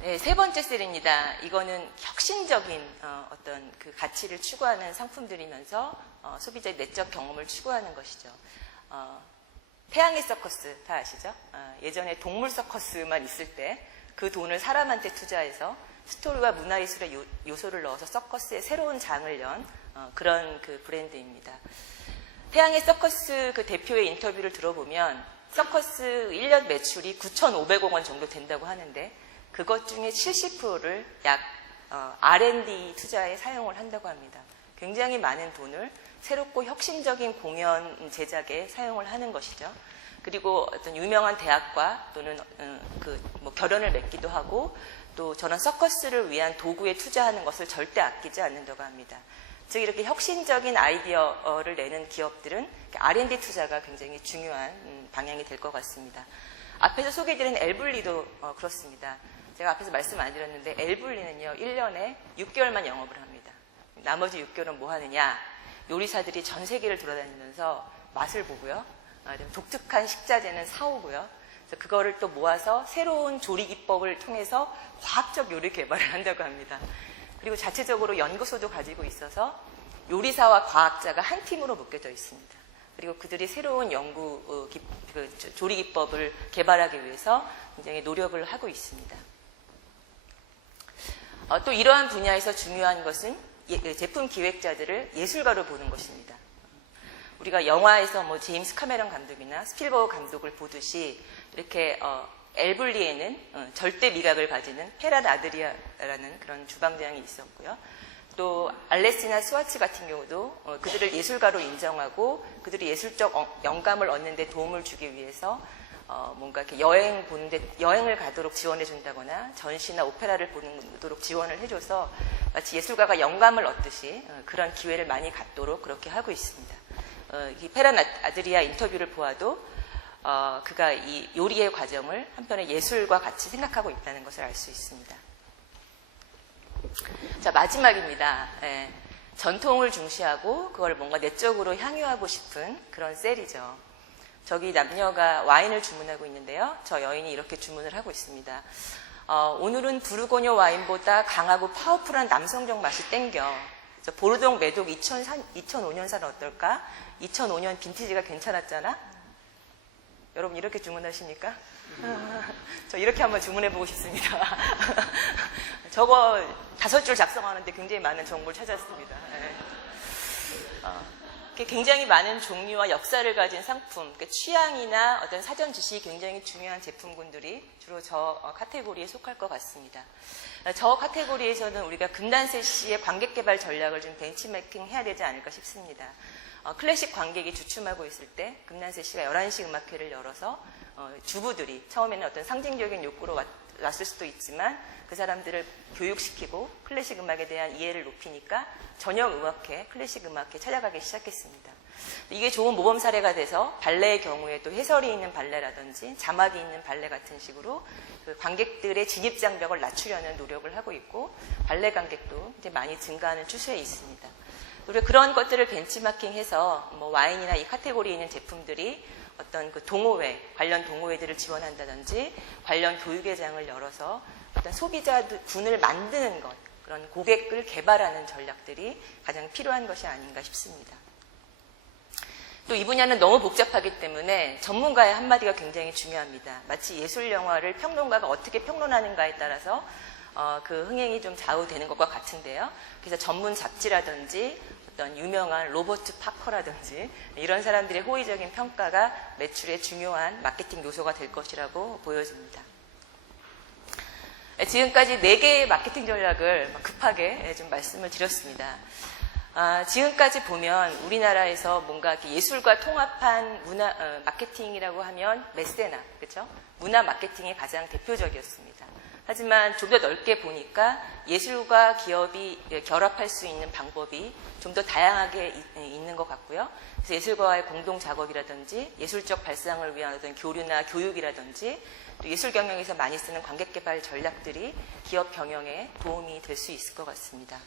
네, 세 번째 셀입니다. 이거는 혁신적인 어떤 그 가치를 추구하는 상품들이면서 소비자의 내적 경험을 추구하는 것이죠. 태양의 서커스 다 아시죠? 예전에 동물 서커스만 있을 때 그 돈을 사람한테 투자해서 스토리와 문화예술의 요소를 넣어서 서커스의 새로운 장을 연 그런 그 브랜드입니다. 태양의 서커스 그 대표의 인터뷰를 들어보면 서커스 1년 매출이 9,500억 원 정도 된다고 하는데 그것 중에 70%를 약 R&D 투자에 사용을 한다고 합니다. 굉장히 많은 돈을 새롭고 혁신적인 공연 제작에 사용을 하는 것이죠. 그리고 어떤 유명한 대학과 또는 뭐 결연을 맺기도 하고 또 저런 서커스를 위한 도구에 투자하는 것을 절대 아끼지 않는다고 합니다. 즉 이렇게 혁신적인 아이디어를 내는 기업들은 R&D 투자가 굉장히 중요한 방향이 될 것 같습니다. 앞에서 소개해드린 엘블리도 그렇습니다. 제가 앞에서 말씀 안 드렸는데 엘블리는요 1년에 6개월만 영업을 합니다. 나머지 6개월은 뭐 하느냐, 요리사들이 전 세계를 돌아다니면서 맛을 보고요, 독특한 식자재는 사오고요, 그래서 그거를 또 모아서 새로운 조리 기법을 통해서 과학적 요리 개발을 한다고 합니다. 그리고 자체적으로 연구소도 가지고 있어서 요리사와 과학자가 한 팀으로 묶여져 있습니다. 그리고 그들이 새로운 조리 기법을 개발하기 위해서 굉장히 노력을 하고 있습니다. 또 이러한 분야에서 중요한 것은 제품 기획자들을 예술가로 보는 것입니다. 우리가 영화에서 뭐 제임스 카메론 감독이나 스필버그 감독을 보듯이 이렇게 엘블리에는 절대 미각을 가지는 페란 아드리아라는 그런 주방장이 있었고요. 또 알레시나 스와츠 같은 경우도 그들을 예술가로 인정하고 그들이 예술적 영감을 얻는 데 도움을 주기 위해서 뭔가 이렇게 여행을 가도록 지원해 준다거나 전시나 오페라를 보도록 지원을 해줘서 마치 예술가가 영감을 얻듯이 그런 기회를 많이 갖도록 그렇게 하고 있습니다. 이 페란 아드리아 인터뷰를 보아도 그가 이 요리의 과정을 한편의 예술과 같이 생각하고 있다는 것을 알 수 있습니다. 자, 마지막입니다. 전통을 중시하고 그걸 뭔가 내적으로 향유하고 싶은 그런 셀이죠. 저기 남녀가 와인을 주문하고 있는데요. 저 여인이 이렇게 주문을 하고 있습니다. 오늘은 부르고뉴 와인보다 강하고 파워풀한 남성적 맛이 땡겨. 보르동 메독 2005년산 어떨까? 2005년 빈티지가 괜찮았잖아? 여러분 이렇게 주문하십니까? 저 이렇게 한번 주문해보고 싶습니다. 저거 5줄 작성하는데 굉장히 많은 정보를 찾았습니다. 굉장히 많은 종류와 역사를 가진 상품, 그러니까 취향이나 어떤 사전 지식이 굉장히 중요한 제품군들이 주로 저 카테고리에 속할 것 같습니다. 저 카테고리에서는 우리가 금난세 씨의 관객 개발 전략을 좀 벤치마킹 해야 되지 않을까 싶습니다. 클래식 관객이 주춤하고 있을 때 금난세 씨가 11시 음악회를 열어서 주부들이 처음에는 어떤 상징적인 욕구로 왔을 수도 있지만 그 사람들을 교육시키고 클래식 음악에 대한 이해를 높이니까 저녁 음악회, 클래식 음악회 찾아가기 시작했습니다. 이게 좋은 모범 사례가 돼서 발레의 경우에 또 해설이 있는 발레라든지 자막이 있는 발레 같은 식으로 그 관객들의 진입 장벽을 낮추려는 노력을 하고 있고 발레 관객도 이제 많이 증가하는 추세에 있습니다. 우리가 그런 것들을 벤치마킹해서 뭐 와인이나 이 카테고리에 있는 제품들이 어떤 그 동호회, 관련 동호회들을 지원한다든지 관련 교육회장을 열어서 어떤 소비자군을 만드는 것, 그런 고객을 개발하는 전략들이 가장 필요한 것이 아닌가 싶습니다. 또 이 분야는 너무 복잡하기 때문에 전문가의 한마디가 굉장히 중요합니다. 마치 예술 영화를 평론가가 어떻게 평론하는가에 따라서 그 흥행이 좀 좌우되는 것과 같은데요. 그래서 전문 잡지라든지 어떤 유명한 로버트 파커라든지 이런 사람들의 호의적인 평가가 매출의 중요한 마케팅 요소가 될 것이라고 보여집니다. 지금까지 4개의 마케팅 전략을 급하게 좀 말씀을 드렸습니다. 지금까지 보면 우리나라에서 뭔가 이렇게 예술과 통합한 문화 마케팅이라고 하면 메세나, 그렇죠? 문화 마케팅이 가장 대표적이었습니다. 하지만 좀 더 넓게 보니까 예술과 기업이 결합할 수 있는 방법이 좀 더 다양하게 있는 것 같고요. 그래서 예술가와의 공동 작업이라든지 예술적 발상을 위한 어떤 교류나 교육이라든지 또 예술 경영에서 많이 쓰는 관객 개발 전략들이 기업 경영에 도움이 될 수 있을 것 같습니다.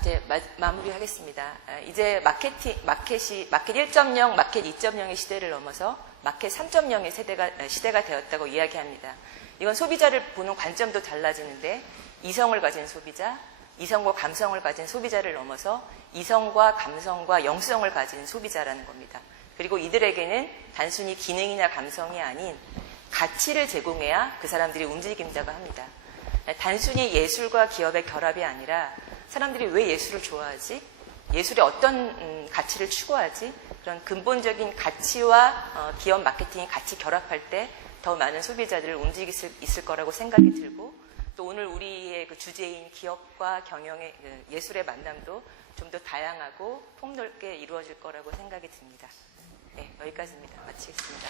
이제 마무리하겠습니다. 이제 마켓 1.0, 마켓 2.0의 시대를 넘어서 마켓 3.0의 시대가 되었다고 이야기합니다. 이건 소비자를 보는 관점도 달라지는데 이성을 가진 소비자, 이성과 감성을 가진 소비자를 넘어서 이성과 감성과 영성을 가진 소비자라는 겁니다. 그리고 이들에게는 단순히 기능이나 감성이 아닌 가치를 제공해야 그 사람들이 움직인다고 합니다. 단순히 예술과 기업의 결합이 아니라 사람들이 왜 예술을 좋아하지? 예술에 어떤 가치를 추구하지? 그런 근본적인 가치와 기업 마케팅이 같이 결합할 때 더 많은 소비자들을 움직일 수 있을 거라고 생각이 들고 또 오늘 우리의 그 주제인 기업과 경영의 예술의 만남도 좀 더 다양하고 폭넓게 이루어질 거라고 생각이 듭니다. 네, 여기까지입니다. 마치겠습니다.